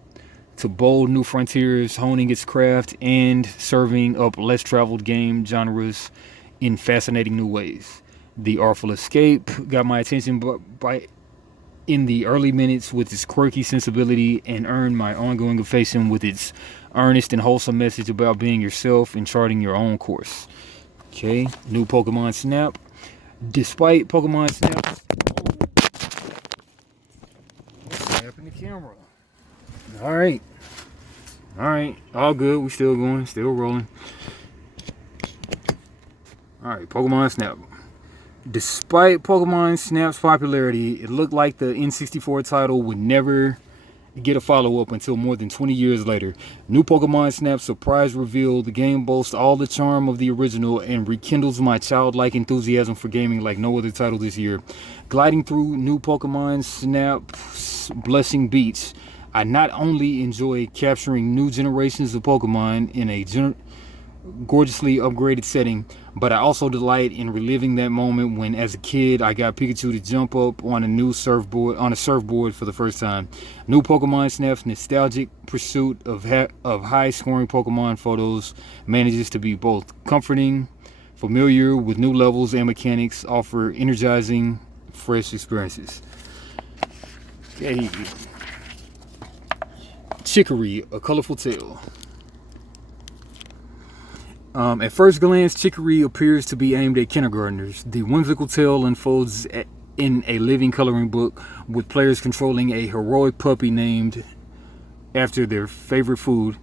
to bold new frontiers, honing its craft, and serving up less traveled game genres in fascinating new ways. The Artful Escape got my attention in the early minutes with its quirky sensibility, and earned my ongoing affection with its earnest and wholesome message about being yourself and charting your own course. Okay, new Pokemon Snap. Despite Pokemon Snap's All right. All right. All good. We still going. Still rolling. All right. Pokemon Snap. Despite Pokemon Snap's popularity, it looked like the N64 title would never get a follow-up until more than 20 years later. New Pokemon Snap surprise reveal. The game boasts all the charm of the original and rekindles my childlike enthusiasm for gaming like no other title this year. Gliding through new Pokemon Snap's Blushing Beach, I not only enjoy capturing new generations of Pokemon in a gorgeously upgraded setting, but I also delight in reliving that moment when, as a kid, I got Pikachu to jump up on a surfboard for the first time. New Pokemon Snap's nostalgic pursuit of high-scoring Pokemon photos manages to be both comforting, familiar with new levels and mechanics, offer energizing, fresh experiences. Okay. Chicory, A Colorful Tale. At first glance, Chicory appears to be aimed at kindergartners. The whimsical tale unfolds in a living coloring book, with players controlling a heroic puppy named after their favorite food.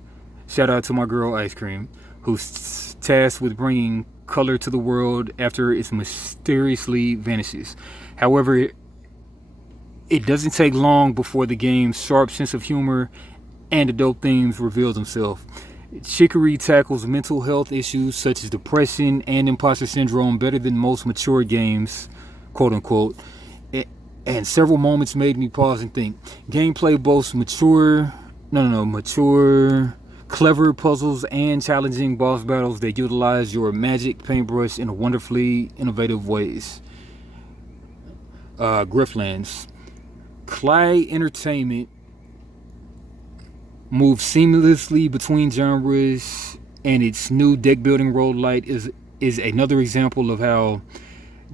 Shout out to my girl Ice Cream, who's tasked with bringing color to the world after it mysteriously vanishes. However, it doesn't take long before the game's sharp sense of humor and adult themes reveal themselves. Chicory tackles mental health issues such as depression and imposter syndrome better than most mature games, quote unquote, and several moments made me pause and think. Gameplay boasts mature, clever puzzles and challenging boss battles that utilize your magic paintbrush in wonderfully innovative ways. Griftlands. Clyde Entertainment moves seamlessly between genres, and its new deck building roguelite is another example of how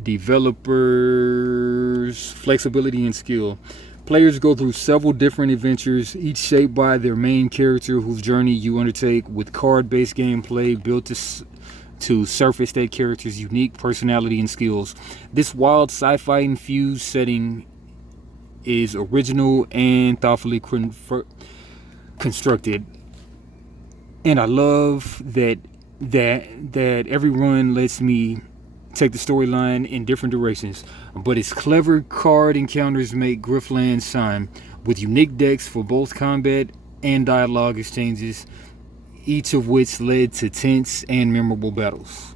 developers' flexibility and skill. Players go through several different adventures, each shaped by their main character, whose journey you undertake, with card-based gameplay built to surface that character's unique personality and skills. This wild sci-fi infused setting is original and thoughtfully constructed, and I love that every run lets me take the storyline in different directions, but its clever card encounters make Griftlands shine, with unique decks for both combat and dialogue exchanges, each of which led to tense and memorable battles.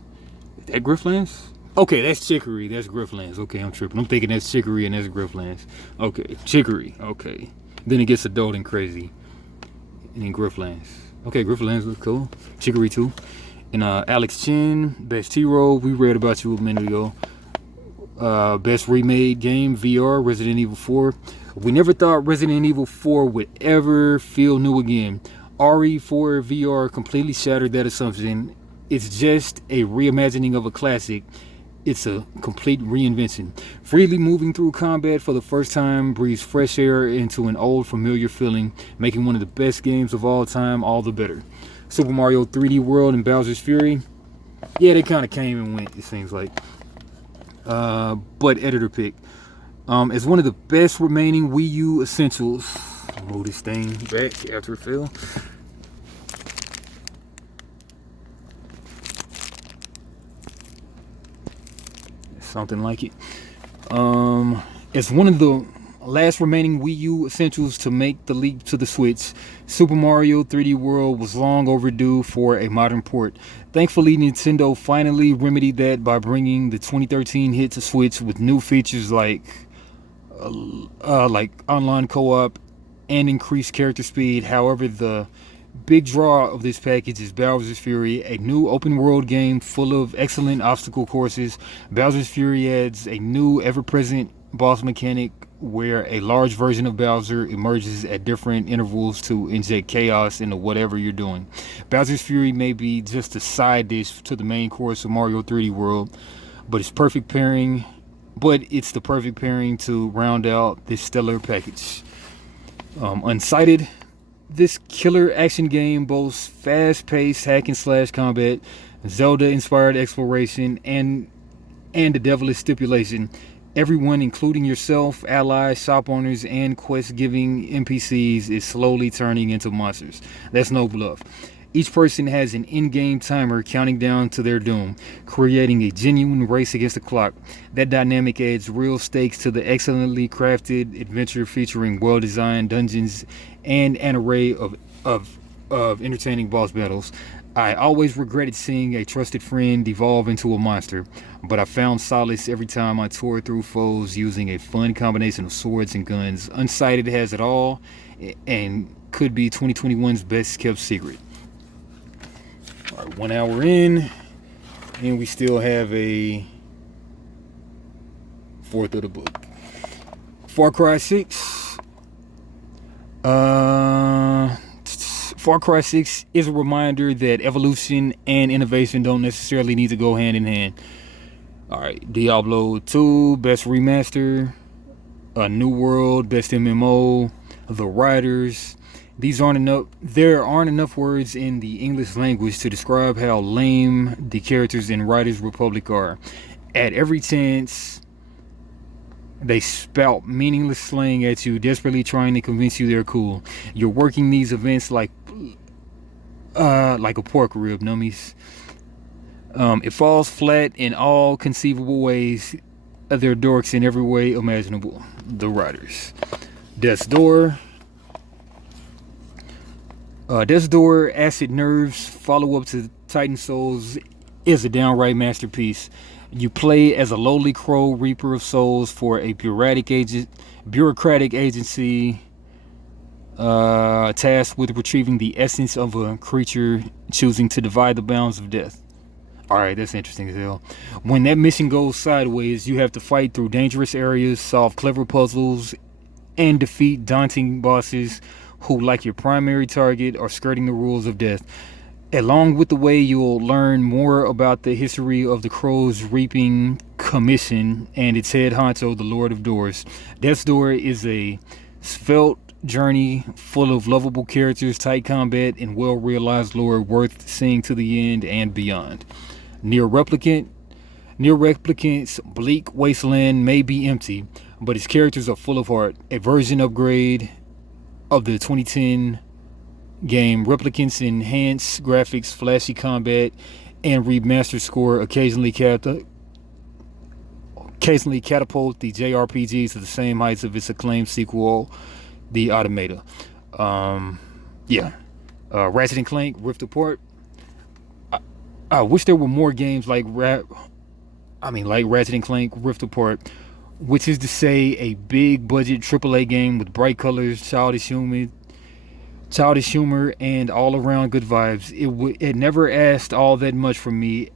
Is that Griftlands? Okay, that's Chicory. That's Griftlands. Okay, I'm tripping. I'm thinking that's Chicory and that's Griftlands. Okay, Chicory. Okay. Then it gets adult and crazy. And then Griftlands. Okay, Griftlands looks cool. Chicory too. And Alex Chen, Best Hero, we read about you a minute ago. Best Remade Game, VR, Resident Evil 4. We never thought Resident Evil 4 would ever feel new again. RE4 VR completely shattered that assumption. It's just a reimagining of a classic. It's a complete reinvention. Freely moving through combat for the first time breathes fresh air into an old familiar feeling, making one of the best games of all time all the better. Super Mario 3D World and Bowser's Fury. Yeah, they kind of came and went, it seems like. But editor pick. As one of the best remaining Wii U essentials. I'll move this thing back after it fell. Something like it. As one of the last remaining Wii U essentials to make the leap to the Switch, Super Mario 3D World was long overdue for a modern port. Thankfully, Nintendo finally remedied that by bringing the 2013 hit to Switch with new features like online co-op and increased character speed. However, the big draw of this package is Bowser's Fury, a new open-world game full of excellent obstacle courses. Bowser's Fury adds a new ever-present boss mechanic where a large version of Bowser emerges at different intervals to inject chaos into whatever you're doing. Bowser's Fury may be just a side dish to the main course of Mario 3D World, but it's the perfect pairing to round out this stellar package. Untitled. This killer action game boasts fast-paced hack-and-slash combat, Zelda-inspired exploration, and the devilish stipulation. Everyone, including yourself, allies, shop owners, and quest-giving NPCs, is slowly turning into monsters. That's no bluff. Each person has an in-game timer counting down to their doom, creating a genuine race against the clock. That dynamic adds real stakes to the excellently crafted adventure, featuring well-designed dungeons and an array of entertaining boss battles. I always regretted seeing a trusted friend devolve into a monster, but I found solace every time I tore through foes using a fun combination of swords and guns. Unsighted has it all, and could be 2021's best kept secret. Alright, 1 hour in, and we still have a fourth of the book. Far Cry 6. Far Cry 6 is a reminder that evolution and innovation don't necessarily need to go hand in hand. Alright, Diablo 2, best remaster. A New World, best MMO. The Riders. There aren't enough words in the English language to describe how lame the characters in Riders Republic are. At every chance, they spout meaningless slang at you, desperately trying to convince you they're cool. You're working these events like a pork rib, nummies. It falls flat in all conceivable ways. They're dorks in every way imaginable. The Riders. Death's Door. Death's Door, Acid Nerves, follow-up to Titan Souls, is a downright masterpiece. You play as a lowly crow reaper of souls for a bureaucratic agency tasked with retrieving the essence of a creature choosing to divide the bounds of death. Alright, that's interesting as hell. When that mission goes sideways, you have to fight through dangerous areas, solve clever puzzles, and defeat daunting bosses who, like your primary target, are skirting the rules of death. Along with the way, you'll learn more about the history of the Crow's Reaping Commission and its head honcho, the Lord of Doors. Death's Door is a svelte journey full of lovable characters, tight combat, and well-realized lore worth seeing to the end and beyond. Near Replicant's bleak wasteland may be empty, but its characters are full of heart. A version upgrade of the 2010 game, Replicant's enhanced graphics, flashy combat, and remastered score occasionally catapult the JRPG to the same heights of its acclaimed sequel, The Automata. Ratchet and Clank Rift Apart. I wish there were more games like Ratchet and Clank Rift Apart, which is to say a big budget AAA game with bright colors, childish humor, and all around good vibes. It never asked all that much from me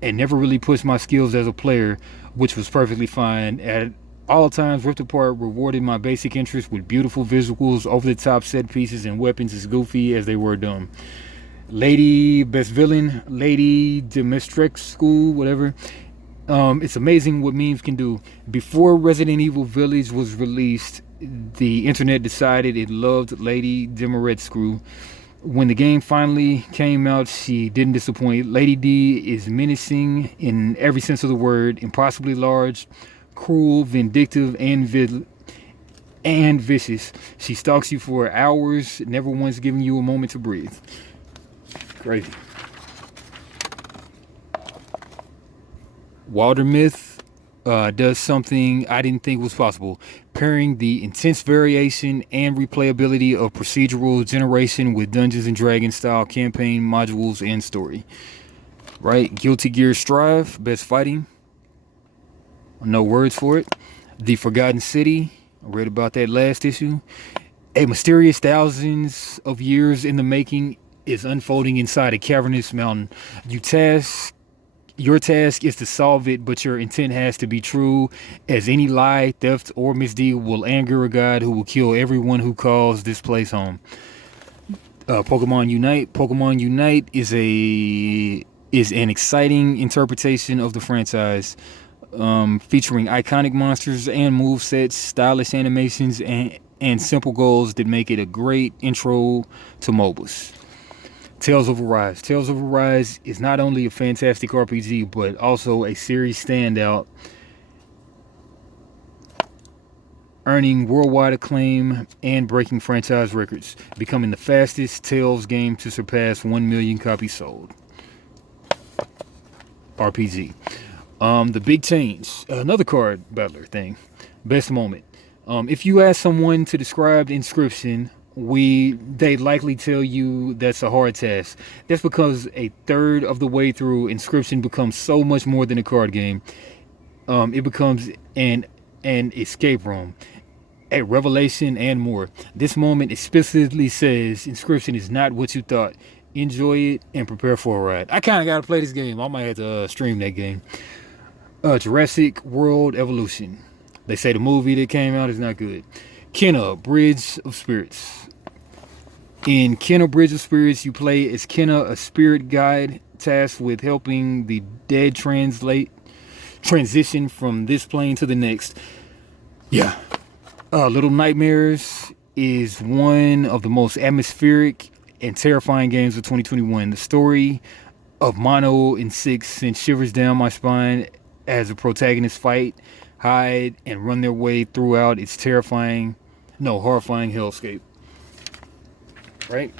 and never really pushed my skills as a player, which was perfectly fine. At all times, Rift Apart rewarded my basic interest with beautiful visuals, over-the-top set pieces, and weapons as goofy as they were dumb. Lady Best Villain, Lady Dimitrescu, whatever. It's amazing what memes can do. Before Resident Evil Village was released, the internet decided it loved Lady Dimitrescu. When the game finally came out, she didn't disappoint. Lady D is menacing in every sense of the word, impossibly large, cruel, vindictive, and vicious. She stalks you for hours, never once giving you a moment to breathe. Crazy. Wilder Myth does something I didn't think was possible, pairing the intense variation and replayability of procedural generation with Dungeons and Dragons style campaign modules and story. Right? Guilty Gear Strive, best fighting. No words for it. The Forgotten City. I read about that last issue. A mysterious thousands of years in the making is unfolding inside a cavernous mountain. Your task is to solve it, but your intent has to be true, as any lie, theft, or misdeed will anger a god who will kill everyone who calls this place home. Pokemon Unite. Pokemon Unite is an exciting interpretation of the franchise, featuring iconic monsters and movesets, stylish animations, and simple goals that make it a great intro to MOBAs. Tales of Arise. Tales of Arise is not only a fantastic RPG, but also a series standout earning worldwide acclaim and breaking franchise records, becoming the fastest Tales game to surpass 1 million copies sold. RPG. The big change, another card battler thing. Best moment. If you ask someone to describe Inscription, they'd likely tell you that's a hard task. That's because a third of the way through, Inscription becomes so much more than a card game. It becomes an escape room, a revelation, and more. This moment explicitly says Inscription is not what you thought. Enjoy it and prepare for a ride. I kind of gotta play this game. I might have to stream that game. Jurassic World Evolution. They say the movie that came out is not good. Kenna, Bridge of Spirits. In Kenna, Bridge of Spirits, you play as Kenna, a spirit guide tasked with helping the dead transition from this plane to the next. Yeah. Little Nightmares is one of the most atmospheric and terrifying games of 2021. The story of Mono and Six sent shivers down my spine as the protagonists fight, hide, and run their way throughout its horrifying hellscape. Right?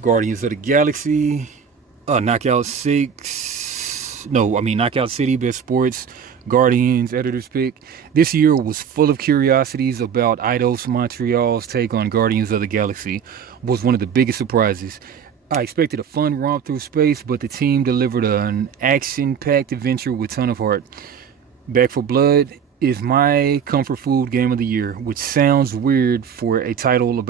Guardians of the Galaxy, Knockout City, Best Sports, Guardians, Editor's Pick. This year was full of curiosities about Eidos Montreal's take on Guardians of the Galaxy. Was one of the biggest surprises. I expected a fun romp through space, but the team delivered an action-packed adventure with ton of heart. Back 4 Blood is my comfort food game of the year, which sounds weird for a title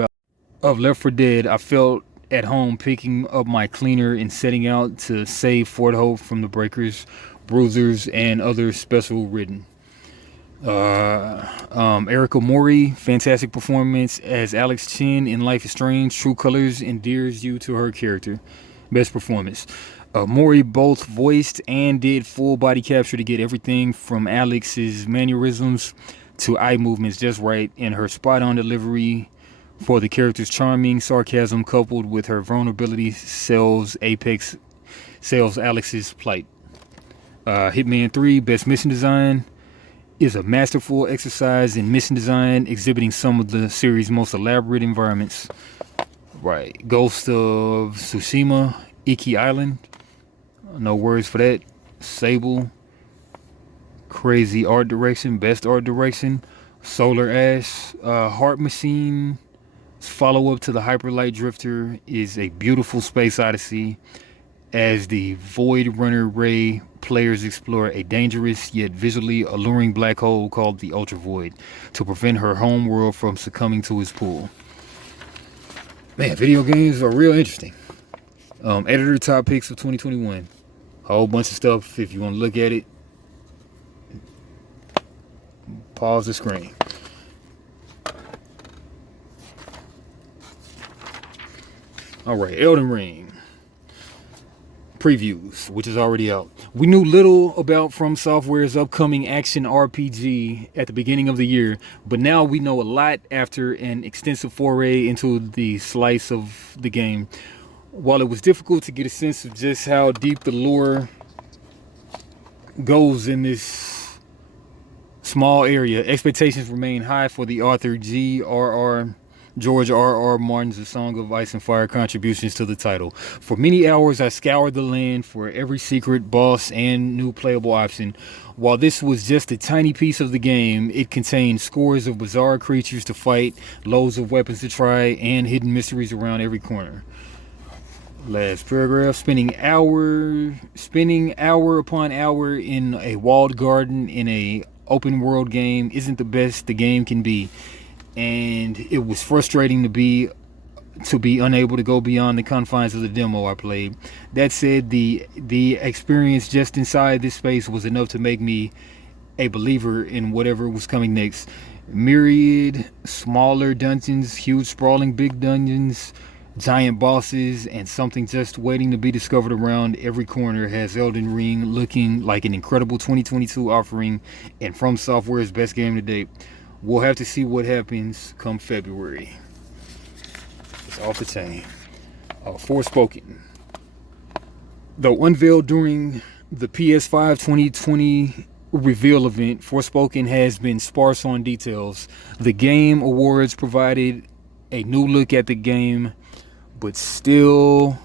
of Left 4 Dead. I felt at home picking up my cleaner and setting out to save Fort Hope from the Breakers, Bruisers, and other special ridden. Erica Mori, fantastic performance as Alex Chen in Life is Strange. True colors endears you to her character. Best performance. Mori both voiced and did full body capture to get everything from Alex's mannerisms to eye movements just right, and her spot on delivery for the character's charming sarcasm coupled with her vulnerability sells Alex's plight. Hitman 3, Best Mission Design, is a masterful exercise in mission design, exhibiting some of the series' most elaborate environments. Right. Ghost of Tsushima, Iki Island. No words for that. Sable. Crazy art direction, best art direction. Solar Ash. Heart Machine. Follow-up to the Hyperlight Drifter is a beautiful space odyssey. As the Void Runner Ray, players explore a dangerous yet visually alluring black hole called the Ultra Void to prevent her home world from succumbing to its pull. Man, video games are real interesting. Editor top picks of 2021. A whole bunch of stuff. If you want to look at it, pause the screen. Alright, Elden Ring. Previews, which is already out. We knew little about From Software's upcoming action RPG at the beginning of the year, but now we know a lot after an extensive foray into the slice of the game. While it was difficult to get a sense of just how deep the lore goes in this small area, expectations remain high for the author George R.R. Martin's A Song of Ice and Fire contributions to the title. For many hours, I scoured the land for every secret, boss, and new playable option. While this was just a tiny piece of the game, it contained scores of bizarre creatures to fight, loads of weapons to try, and hidden mysteries around every corner. Last paragraph. Spending hour upon hour in a walled garden in a open world game isn't the best the game can be. And it was frustrating to be unable to go beyond the confines of the demo I played. That said, the experience just inside this space was enough to make me a believer in whatever was coming next. Myriad smaller dungeons, huge sprawling big dungeons, giant bosses, and something just waiting to be discovered around every corner has Elden Ring looking like an incredible 2022 offering and From Software's best game to date. We'll have to see what happens come February. It's off the chain. Forspoken. Though unveiled during the PS5 2020 reveal event, Forspoken has been sparse on details. The Game Awards provided a new look at the game, but still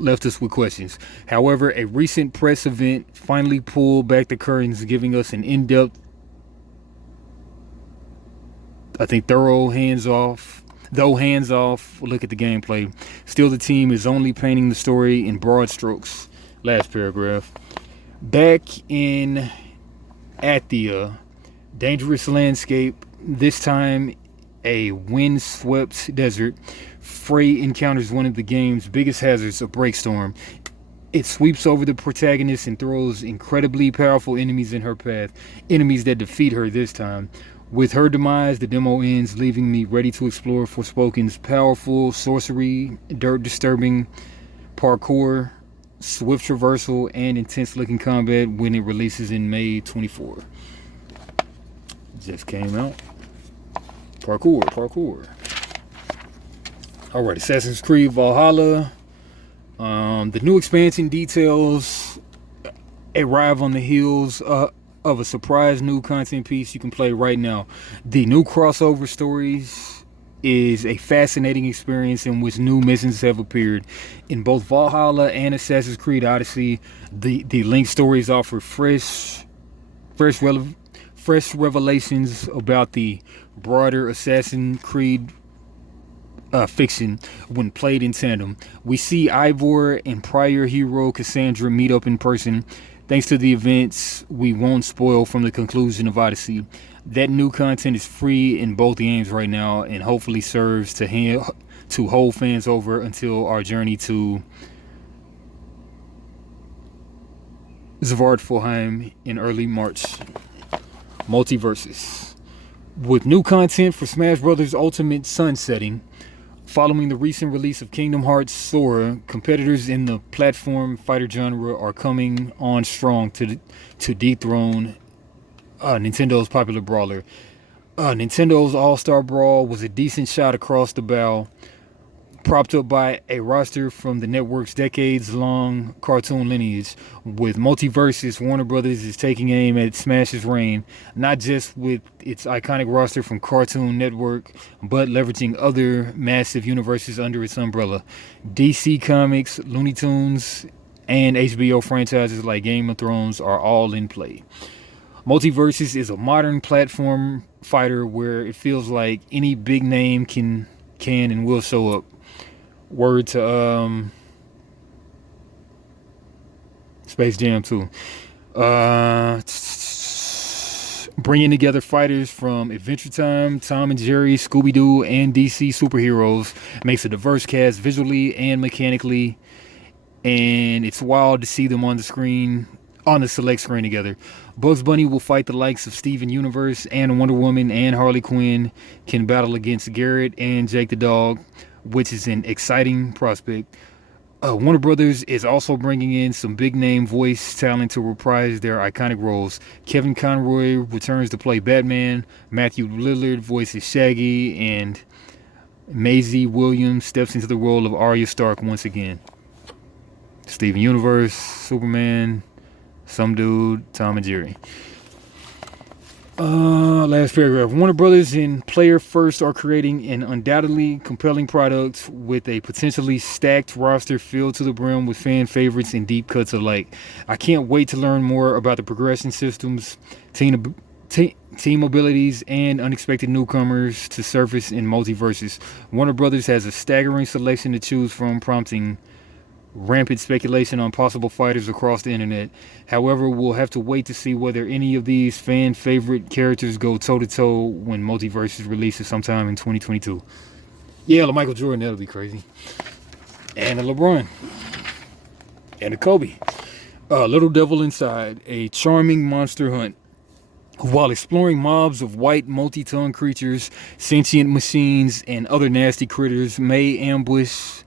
left us with questions. However, a recent press event finally pulled back the curtains, giving us an in-depth, I think thorough hands-off look at the gameplay. Still, the team is only painting the story in broad strokes. Last paragraph. Back in Athia, dangerous landscape, this time a wind-swept desert, Frey encounters one of the game's biggest hazards, a breakstorm. It sweeps over the protagonist and throws incredibly powerful enemies in her path, enemies that defeat her this time. With her demise, the demo ends, leaving me ready to explore Forspoken's powerful sorcery, dirt-disturbing parkour, swift traversal, and intense-looking combat when it releases in May 24. Just came out. Parkour. Alright, Assassin's Creed Valhalla. The new expansion details arrive on the heels of a surprise new content piece you can play right now. The new crossover stories is a fascinating experience in which new missions have appeared. In both Valhalla and Assassin's Creed Odyssey, the linked stories offer fresh revelations about the broader Assassin's Creed fiction when played in tandem. We see Ivor and prior hero Cassandra meet up in person. Thanks to the events we won't spoil from the conclusion of Odyssey. That new content is free in both games right now and hopefully serves to hold fans over until our journey to Svartalfheim in early March. Multiverses. With new content for Smash Bros. Ultimate sunsetting, following the recent release of Kingdom Hearts Sora, competitors in the platform fighter genre are coming on strong to dethrone Nintendo's popular brawler. Nintendo's All-Star Brawl was a decent shot across the bow, propped up by a roster from the network's decades-long cartoon lineage. With Multiverses, Warner Brothers is taking aim at Smash's reign, not just with its iconic roster from Cartoon Network, but leveraging other massive universes under its umbrella. DC Comics, Looney Tunes, and HBO franchises like Game of Thrones are all in play. Multiverses is a modern platform fighter where it feels like any big name can and will show up. Word to Space Jam 2. Bringing together fighters from Adventure Time, Tom and Jerry, Scooby-Doo, and DC superheroes makes a diverse cast visually and mechanically, and it's wild to see them on the select screen together. Bugs Bunny will fight the likes of Steven Universe, and Wonder Woman and Harley Quinn can battle against Garrett and Jake the Dog, which is an exciting prospect. Warner Brothers is also bringing in some big-name voice talent to reprise their iconic roles. Kevin Conroy returns to play Batman, Matthew Lillard voices Shaggy, and Maisie Williams steps into the role of Arya Stark once again. Steven Universe, Superman, some dude, Tom and Jerry. Last paragraph. Warner Brothers and Player First are creating an undoubtedly compelling product with a potentially stacked roster filled to the brim with fan favorites and deep cuts alike. I can't wait to learn more about the progression systems, team abilities, and unexpected newcomers to surface in Multiverses. Warner Brothers has a staggering selection to choose from, prompting rampant speculation on possible fighters across the internet. However, we'll have to wait to see whether any of these fan favorite characters go toe-to-toe when Multiverses releases sometime in 2022. Yeah, Michael Jordan, that'll be crazy. And a LeBron. And a Kobe. Little Devil Inside, a charming monster hunt. While exploring mobs of white multi-tongue creatures, sentient machines, and other nasty critters may ambush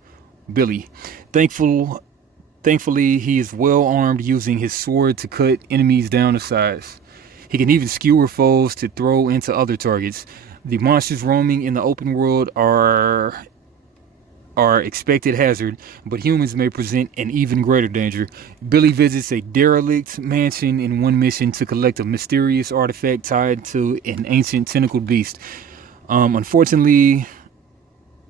Billy. Thankfully, he is well armed, using his sword to cut enemies down to size. He can even skewer foes to throw into other targets. The monsters roaming in the open world are are expected hazard, but humans may present an even greater danger. Billy visits a derelict mansion in one mission to collect a mysterious artifact tied to an ancient tentacled beast. Unfortunately,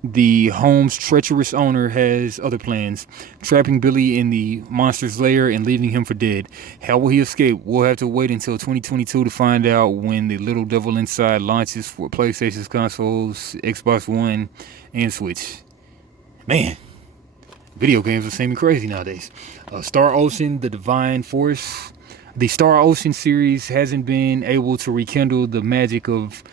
the home's treacherous owner has other plans, trapping Billy in the monster's lair and leaving him for dead. How will he escape? We'll have to wait until 2022 to find out when the little devil inside launches for PlayStation's consoles, Xbox One, and Switch. Man, video games are seeming crazy nowadays. Star Ocean, The Divine Force. The Star Ocean series hasn't been able to rekindle the magic of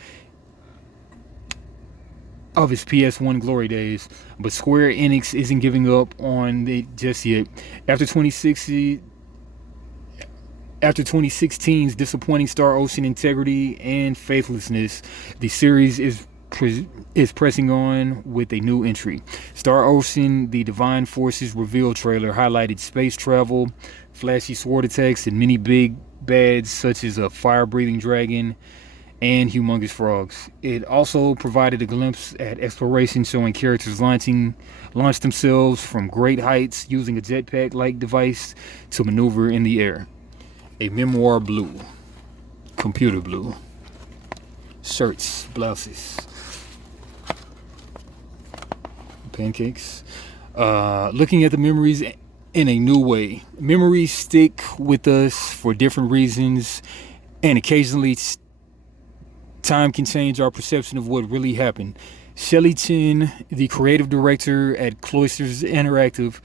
its PS1 glory days, but Square Enix isn't giving up on it just yet. After 2016's disappointing Star Ocean integrity and faithlessness, the series is pressing on with a new entry. Star Ocean: The Divine Forces reveal trailer highlighted space travel, flashy sword attacks, and many big bads such as a fire-breathing dragon and humongous frogs. It also provided a glimpse at exploration, showing characters launch themselves from great heights using a jetpack-like device to maneuver in the air. A memoir blue, computer blue, shirts, blouses, pancakes. Looking at the memories in a new way. Memories stick with us for different reasons, and occasionally time can change our perception of what really happened. Shelley Chin, the creative director at Cloisters Interactive,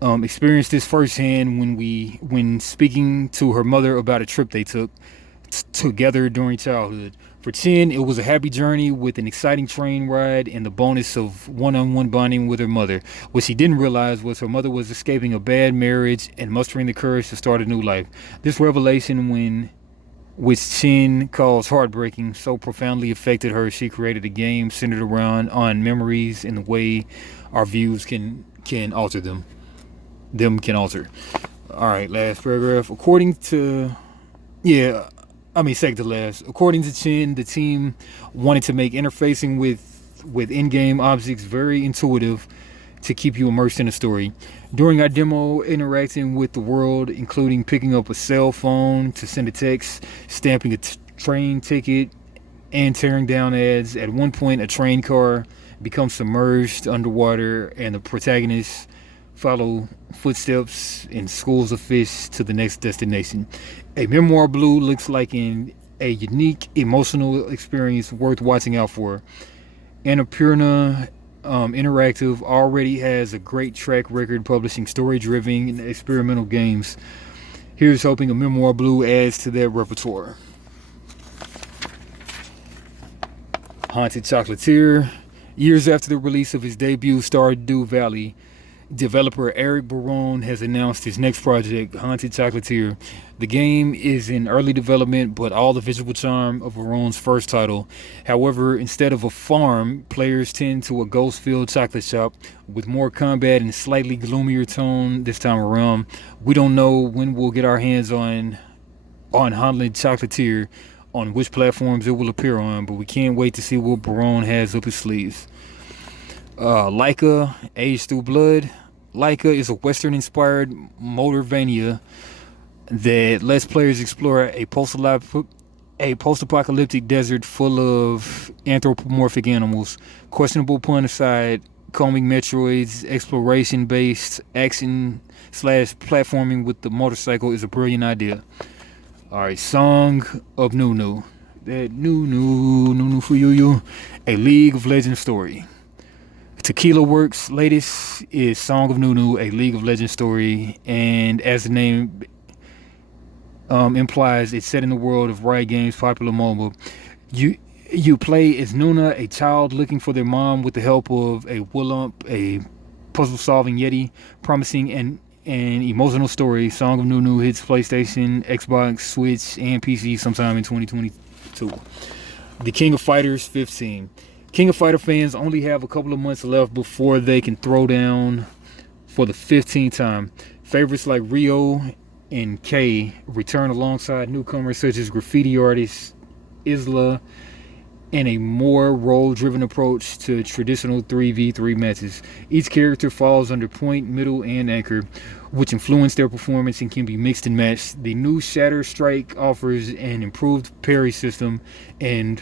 experienced this firsthand when speaking to her mother about a trip they took together during childhood. For Chin, it was a happy journey with an exciting train ride and the bonus of one-on-one bonding with her mother. What she didn't realize was her mother was escaping a bad marriage and mustering the courage to start a new life. This revelation, which Chin calls heartbreaking, so profoundly affected her, she created a game centered on memories and the way our views can alter them. All right, last paragraph. Second to last. According to Chin, the team wanted to make interfacing with in-game objects very intuitive to keep you immersed in the story. During our demo, interacting with the world, including picking up a cell phone to send a text, stamping a train ticket, and tearing down ads. At one point, a train car becomes submerged underwater, and the protagonists follow footsteps in schools of fish to the next destination. A Memoir Blue looks like a unique emotional experience worth watching out for. Annapurna Interactive already has a great track record publishing story-driven and experimental games. Here's hoping a Memoir Blue adds to that repertoire. Haunted Chocolatier. Years after the release of his debut Stardew Valley, developer Eric Barone has announced his next project, Haunted Chocolatier. The game is in early development, but all the visual charm of Barone's first title. However, instead of a farm, players tend to a ghost-filled chocolate shop with more combat and slightly gloomier tone this time around. We don't know when we'll get our hands on Haunted Chocolatier, on which platforms it will appear on, but we can't wait to see what Barone has up his sleeves. Laika, Age Through Blood. Laika is a Western-inspired Motorvania that lets players explore a post-apocalyptic desert full of anthropomorphic animals. Questionable pun aside, combing Metroid's exploration-based action/platforming with the motorcycle is a brilliant idea. Alright, Song of Nunu. That Nunu for you. A League of Legends story. Tequila Works' latest is Song of Nunu, a League of Legends story, and as the name implies, it's set in the world of Riot Games' popular MOBA. You play as Nuna, a child looking for their mom with the help of a Woolump, a puzzle-solving Yeti, promising an emotional story. Song of Nunu hits PlayStation, Xbox, Switch, and PC sometime in 2022. The King of Fighters 15. King of Fighter fans only have a couple of months left before they can throw down for the 15th time. Favorites like Rio and Kay return alongside newcomers such as graffiti artist Isla and a more role-driven approach to traditional 3v3 matches. Each character falls under point, middle, and anchor, which influence their performance and can be mixed and matched. The new Shatter Strike offers an improved parry system, and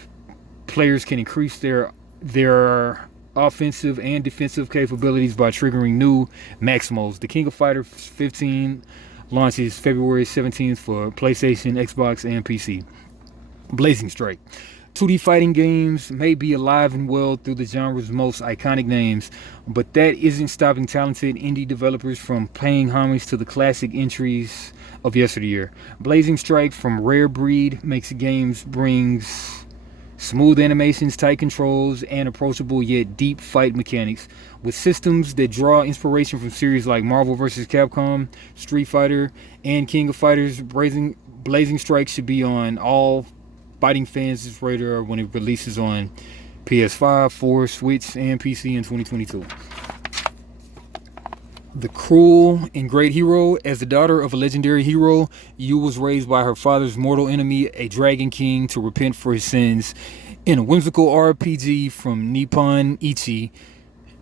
players can increase their offensive and defensive capabilities by triggering new maximals. The King of Fighters 15 launches February 17th for PlayStation, Xbox, and PC. Blazing Strike. 2D fighting games may be alive and well through the genre's most iconic names, but that isn't stopping talented indie developers from paying homage to the classic entries of yesteryear. Blazing Strike from Rare Breed makes games brings smooth animations, tight controls, and approachable yet deep fight mechanics. With systems that draw inspiration from series like Marvel vs. Capcom, Street Fighter, and King of Fighters, Blazing Strike should be on all fighting fans' radar when it releases on PS5, 4, Switch, and PC in 2022. The cruel and great hero. As the daughter of a legendary hero, Yu was raised by her father's mortal enemy, a dragon king, to repent for his sins. In a whimsical RPG from Nippon Ichi,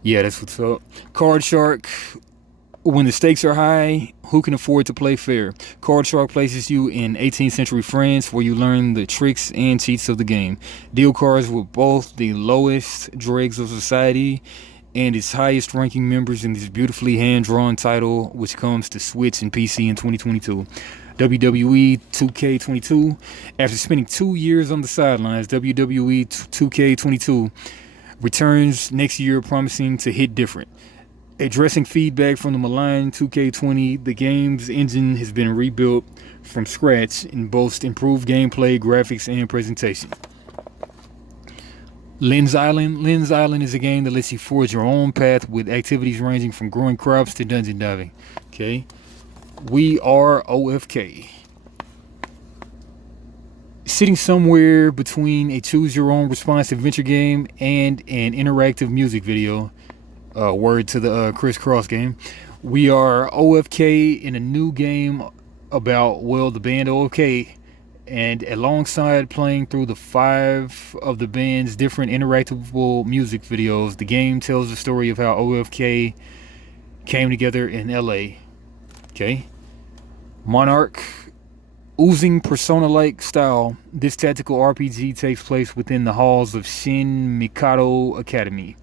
yeah, that's what's up. Card Shark. When the stakes are high, who can afford to play fair? Card Shark places you in 18th century France, where you learn the tricks and cheats of the game. Deal cards with both the lowest dregs of society and its highest ranking members in this beautifully hand-drawn title, which comes to Switch and PC in 2022. WWE 2K22. After spending 2 years on the sidelines, WWE 2K22 returns next year, promising to hit different. Addressing feedback from the maligned 2K20, the game's engine has been rebuilt from scratch and boasts improved gameplay, graphics, and presentation. Lens Island. Lens Island is a game that lets you forge your own path with activities ranging from growing crops to dungeon diving. Okay. We are OFK. Sitting somewhere between a choose-your-own response adventure game and an interactive music video. Word to the Criss Cross game. We are OFK in a new game about, well, the band OFK, and alongside playing through the 5 of the band's different interactable music videos, the game tells the story of how OFK came together in LA. Okay. Monarch. Oozing Persona-like style, this tactical RPG takes place within the halls of Shin Mikado Academy.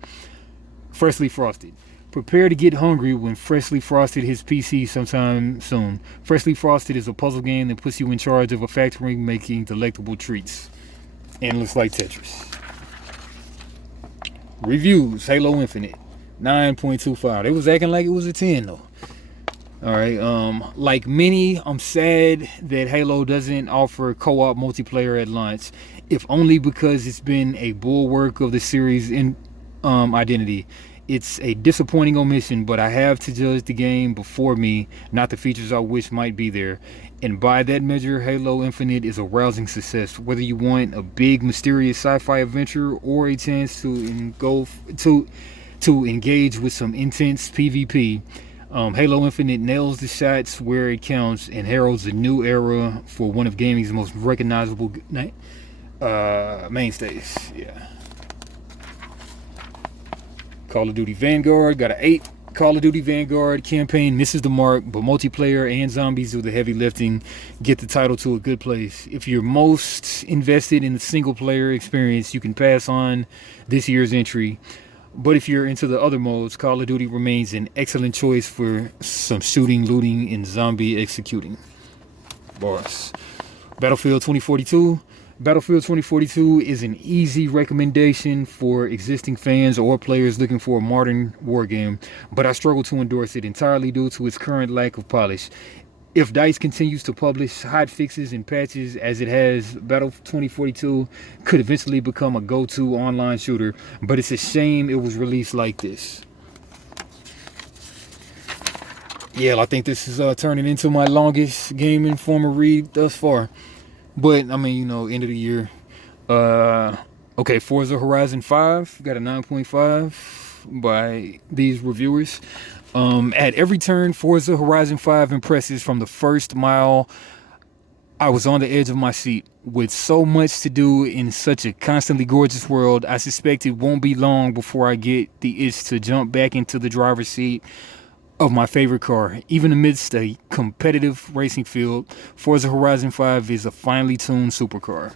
Freshly Frosted. Prepare to get hungry when Freshly Frosted hits PC sometime soon. Freshly Frosted is a puzzle game that puts you in charge of a factory making delectable treats. And looks like Tetris. Reviews. Halo Infinite. 9.25. They was acting like it was a 10 though. Alright, like many, I'm sad that Halo doesn't offer co-op multiplayer at launch, if only because it's been a bulwark of the series in identity. It's a disappointing omission, but I have to judge the game before me, not the features I wish might be there. And by that measure, Halo Infinite is a rousing success. Whether you want a big, mysterious sci-fi adventure or a chance to engage with some intense PvP, Halo Infinite nails the shots where it counts and heralds a new era for one of gaming's most recognizable mainstays. Yeah. Call of Duty Vanguard got an 8. Call of Duty Vanguard campaign misses the mark, but multiplayer and zombies do the heavy lifting, get the title to a good place. If you're most invested in the single player experience, you can pass on this year's entry. But if you're into the other modes, Call of Duty remains an excellent choice for some shooting, looting, and zombie executing. Bars. Battlefield 2042. Battlefield 2042 is an easy recommendation for existing fans or players looking for a modern war game, but I struggle to endorse it entirely due to its current lack of polish. If DICE continues to publish hot fixes and patches as it has, Battlefield 2042 could eventually become a go-to online shooter, but it's a shame it was released like this. Yeah, I think this is turning into my longest Game Informer read thus far. But, I mean, you know, end of the year. Okay, Forza Horizon 5 got a 9.5 by these reviewers. At every turn, Forza Horizon 5 impresses from the first mile. I was on the edge of my seat. With so much to do in such a constantly gorgeous world, I suspect it won't be long before I get the itch to jump back into the driver's seat of my favorite car. Even amidst a competitive racing field, Forza Horizon 5 is a finely tuned supercar.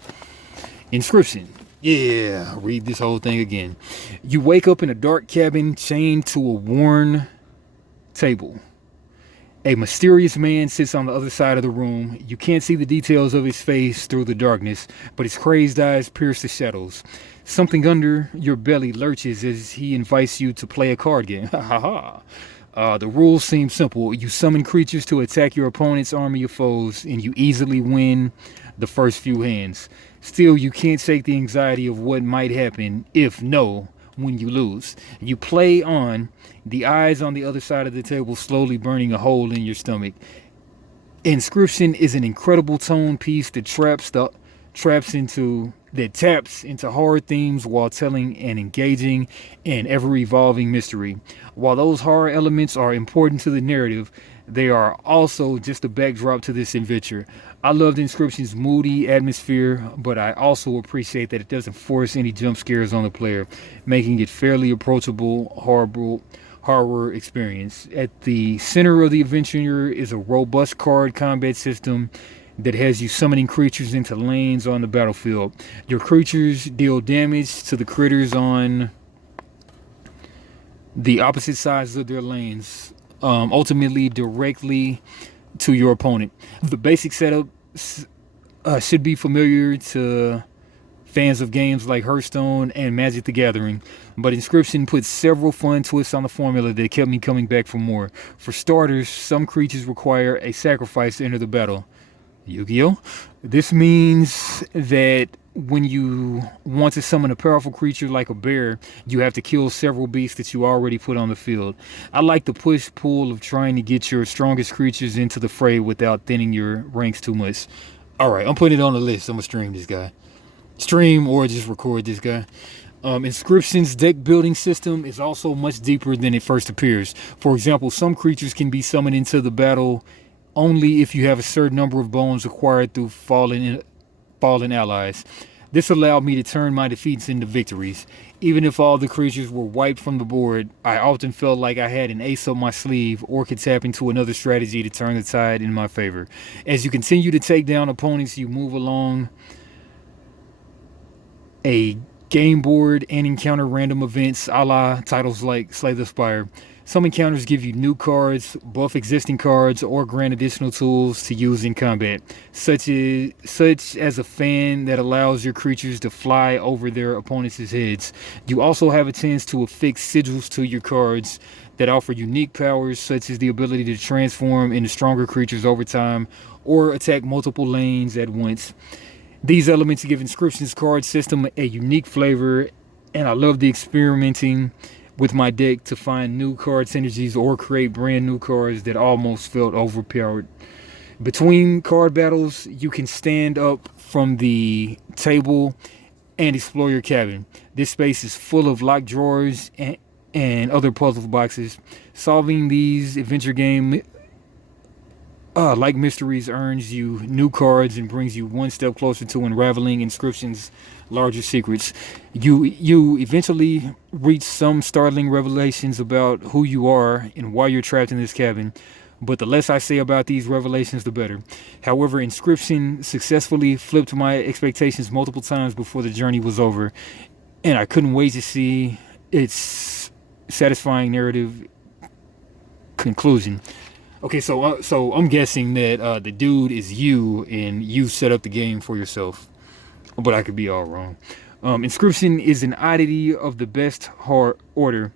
Inscription. Yeah, read this whole thing again. You wake up in a dark cabin chained to a worn table. A mysterious man sits on the other side of the room. You can't see the details of his face through the darkness, but his crazed eyes pierce the shadows. Something under your belly lurches as he invites you to play a card game. Ha ha ha. The rules seem simple. You summon creatures to attack your opponent's army of foes, and you easily win the first few hands. Still, you can't shake the anxiety of what might happen, if no, when you lose. You play on, the eyes on the other side of the table slowly burning a hole in your stomach. Inscription is an incredible tone piece that taps into horror themes while telling an engaging and ever-evolving mystery. While those horror elements are important to the narrative, they are also just a backdrop to this adventure. I loved Inscription's moody atmosphere, but I also appreciate that it doesn't force any jump scares on the player, making it fairly approachable, horror experience. At the center of the adventure is a robust card combat system that has you summoning creatures into lanes on the battlefield. Your creatures deal damage to the critters on the opposite sides of their lanes, ultimately directly to your opponent. The basic setup should be familiar to fans of games like Hearthstone and Magic the Gathering, but Inscription puts several fun twists on the formula that kept me coming back for more. For starters, some creatures require a sacrifice to enter the battle. Yu-Gi-Oh! This means that when you want to summon a powerful creature like a bear, you have to kill several beasts that you already put on the field. I like the push-pull of trying to get your strongest creatures into the fray without thinning your ranks too much. Alright, I'm putting it on the list. I'm gonna stream this guy. Stream or just record this guy. Inscription's deck building system is also much deeper than it first appears. For example, some creatures can be summoned into the battle only if you have a certain number of bones acquired through fallen allies. This allowed me to turn my defeats into victories. Even if all the creatures were wiped from the board, I often felt like I had an ace up my sleeve or could tap into another strategy to turn the tide in my favor. As you continue to take down opponents, you move along a game board and encounter random events a la titles like Slay the Spire. Some encounters give you new cards, buff existing cards, or grant additional tools to use in combat, such as a fan that allows your creatures to fly over their opponents' heads. You also have a chance to affix sigils to your cards that offer unique powers, such as the ability to transform into stronger creatures over time or attack multiple lanes at once. These elements give Inscription's card system a unique flavor, and I love the experimenting with my deck to find new card synergies or create brand new cards that almost felt overpowered. Between card battles, you can stand up from the table and explore your cabin. This space is full of locked drawers and other puzzle boxes. Solving these adventure game like mysteries earns you new cards and brings you one step closer to unraveling Inscription's larger secrets. You eventually reach some startling revelations about who you are and why you're trapped in this cabin, but the less I say about these revelations, the better. However, Inscription successfully flipped my expectations multiple times before the journey was over, and I couldn't wait to see its satisfying narrative conclusion. Okay, so I'm guessing that the dude is you, and you set up the game for yourself. But I could be all wrong. Inscription is an oddity of the best horror order.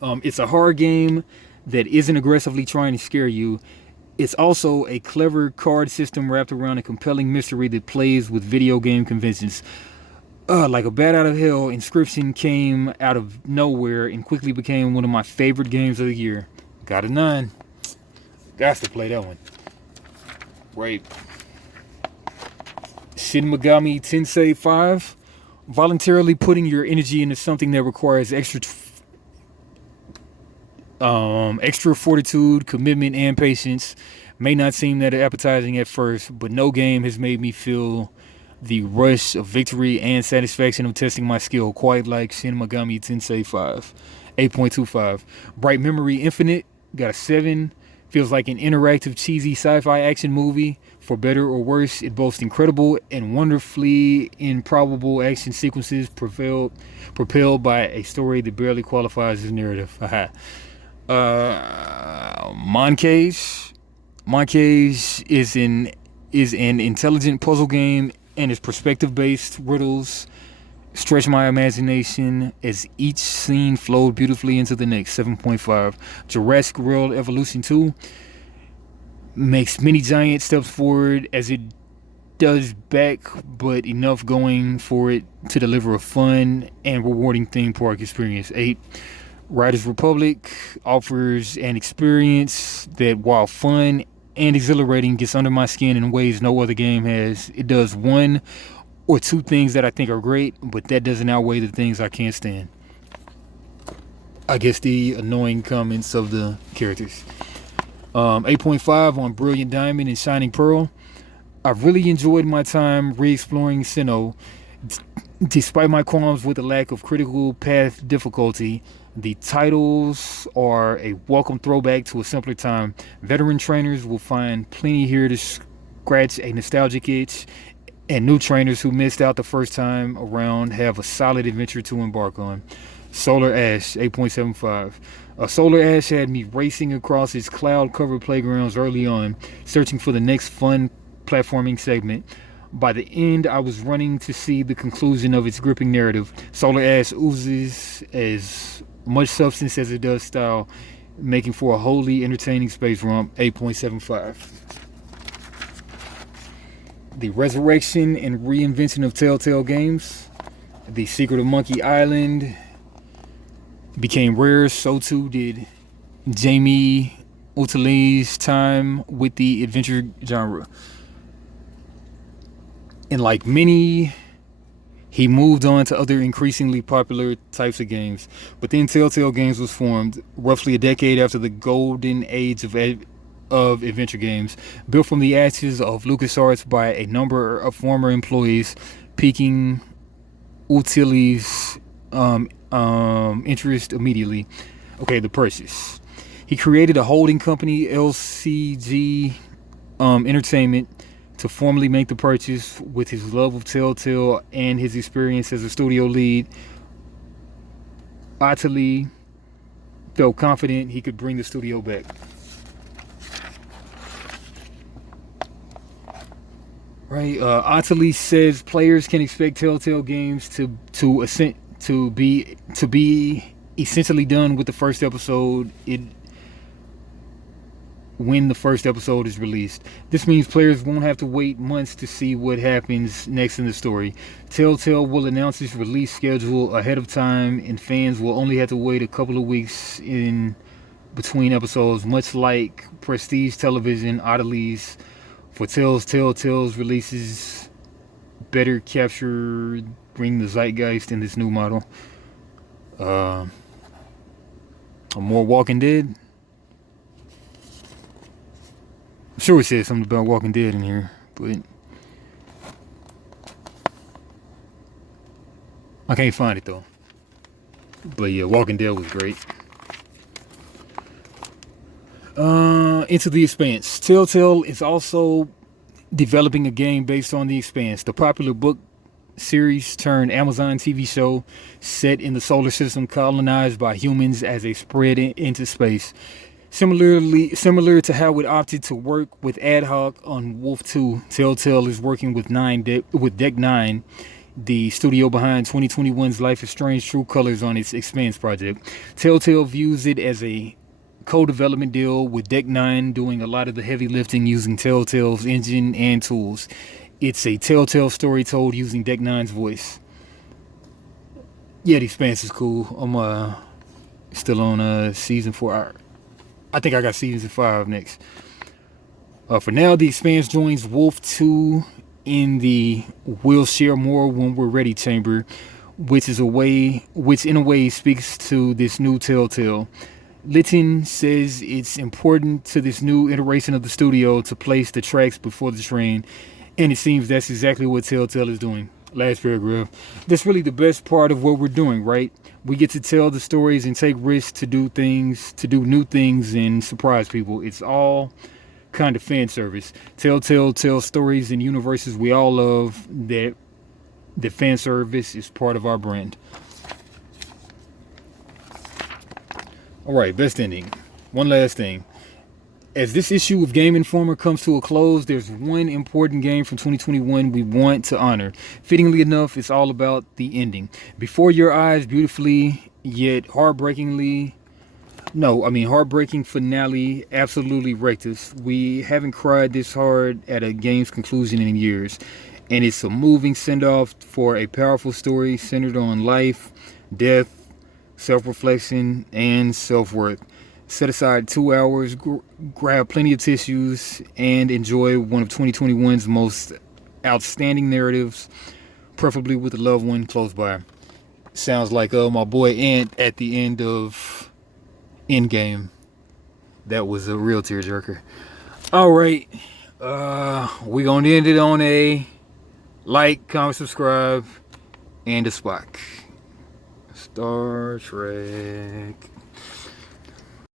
It's a horror game that isn't aggressively trying to scare you. It's also a clever card system wrapped around a compelling mystery that plays with video game conventions. Like a bat out of hell, Inscription came out of nowhere and quickly became one of my favorite games of the year. Got a 9. Got to play that one. Right. Shin Megami Tensei 5. Voluntarily putting your energy into something that requires extra fortitude, commitment, and patience may not seem that appetizing at first, but no game has made me feel the rush of victory and satisfaction of testing my skill quite like Shin Megami Tensei 5. 8.25. Bright Memory Infinite got a 7. Feels like an interactive, cheesy sci-fi action movie. For better or worse, it boasts incredible and wonderfully improbable action sequences propelled by a story that barely qualifies as narrative. Moncage. Moncage is an intelligent puzzle game, and its perspective-based riddles stretch my imagination as each scene flowed beautifully into the next. 7.5. Jurassic World Evolution 2 makes many giant steps forward as it does back, but enough going for it to deliver a fun and rewarding theme park experience. 8. Riders Republic offers an experience that, while fun and exhilarating, gets under my skin in ways no other game has. It does one or two things that I think are great, but that doesn't outweigh the things I can't stand. I guess the annoying comments of the characters. 8.5 on Brilliant Diamond and Shining Pearl. I've really enjoyed my time re-exploring Sinnoh. Despite my qualms with the lack of critical path difficulty, the titles are a welcome throwback to a simpler time. Veteran trainers will find plenty here to scratch a nostalgic itch, and new trainers who missed out the first time around have a solid adventure to embark on. Solar Ash, 8.75. Solar Ash had me racing across its cloud-covered playgrounds early on, searching for the next fun platforming segment. By the end, I was running to see the conclusion of its gripping narrative. Solar Ash oozes as much substance as it does style, making for a wholly entertaining space romp. 8.75. The resurrection and reinvention of Telltale Games. The Secret of Monkey Island became rare, so too did Jamie Otellini's time with the adventure genre. And like many, he moved on to other increasingly popular types of games. But then Telltale Games was formed roughly a decade after the golden age of adventure games, built from the ashes of LucasArts by a number of former employees, piquing Otellini's interest immediately. Okay, the purchase. He created a holding company, LCG Entertainment, to formally make the purchase. With his love of Telltale and his experience as a studio lead, Otellini felt confident he could bring the studio back. Right, Otellini says players can expect Telltale Games to be essentially done with the first episode when the first episode is released. This means players won't have to wait months to see what happens next in the story. Telltale will announce its release schedule ahead of time, and fans will only have to wait a couple of weeks in between episodes, much like prestige television. Otellini's for Telltale's releases better bring the zeitgeist in this new model. More Walking Dead. I'm sure it said something about Walking Dead in here, but I can't find it though. But yeah, Walking Dead was great. Into the Expanse. Telltale is also developing a game based on The Expanse, the popular book series turned Amazon TV show set in the solar system colonized by humans as they spread into space. Similar to how it opted to work with Ad Hoc on Wolf 2, Telltale is working with Deck 9, the studio behind 2021's Life is Strange True Colors on its Expanse project. Telltale views it as a co-development deal with Deck 9 doing a lot of the heavy lifting using Telltale's engine and tools. It's a Telltale story told using Deck 9's voice. Yeah, The Expanse is cool. I'm still on season 4. I think I got season 5 next. For now, The Expanse joins Wolf 2 in the "we'll share more when we're ready" chamber, which in a way speaks to this new Telltale. Litton says it's important to this new iteration of the studio to place the tracks before the train, and it seems that's exactly what Telltale is doing. Last paragraph. That's really the best part of what we're doing, right? We get to tell the stories and take risks to do things, to do new things and surprise people. It's all kind of fan service. Telltale tells stories and universes we all love. That the fan service is part of our brand. Alright, best ending. One last thing. As this issue of Game Informer comes to a close, there's one important game from 2021 we want to honor. Fittingly enough, it's all about the ending. Before your eyes, beautifully yet heartbreaking finale absolutely wrecked us. We haven't cried this hard at a game's conclusion in years. And it's a moving send-off for a powerful story centered on life, death, self-reflection, and self-worth. Set aside 2 hours, grab plenty of tissues, and enjoy one of 2021's most outstanding narratives, preferably with a loved one close by. Sounds like my boy Ant at the end of Endgame. That was a real tearjerker. Alright, we gonna end it on a like, comment, subscribe, and a Spock. Star Trek.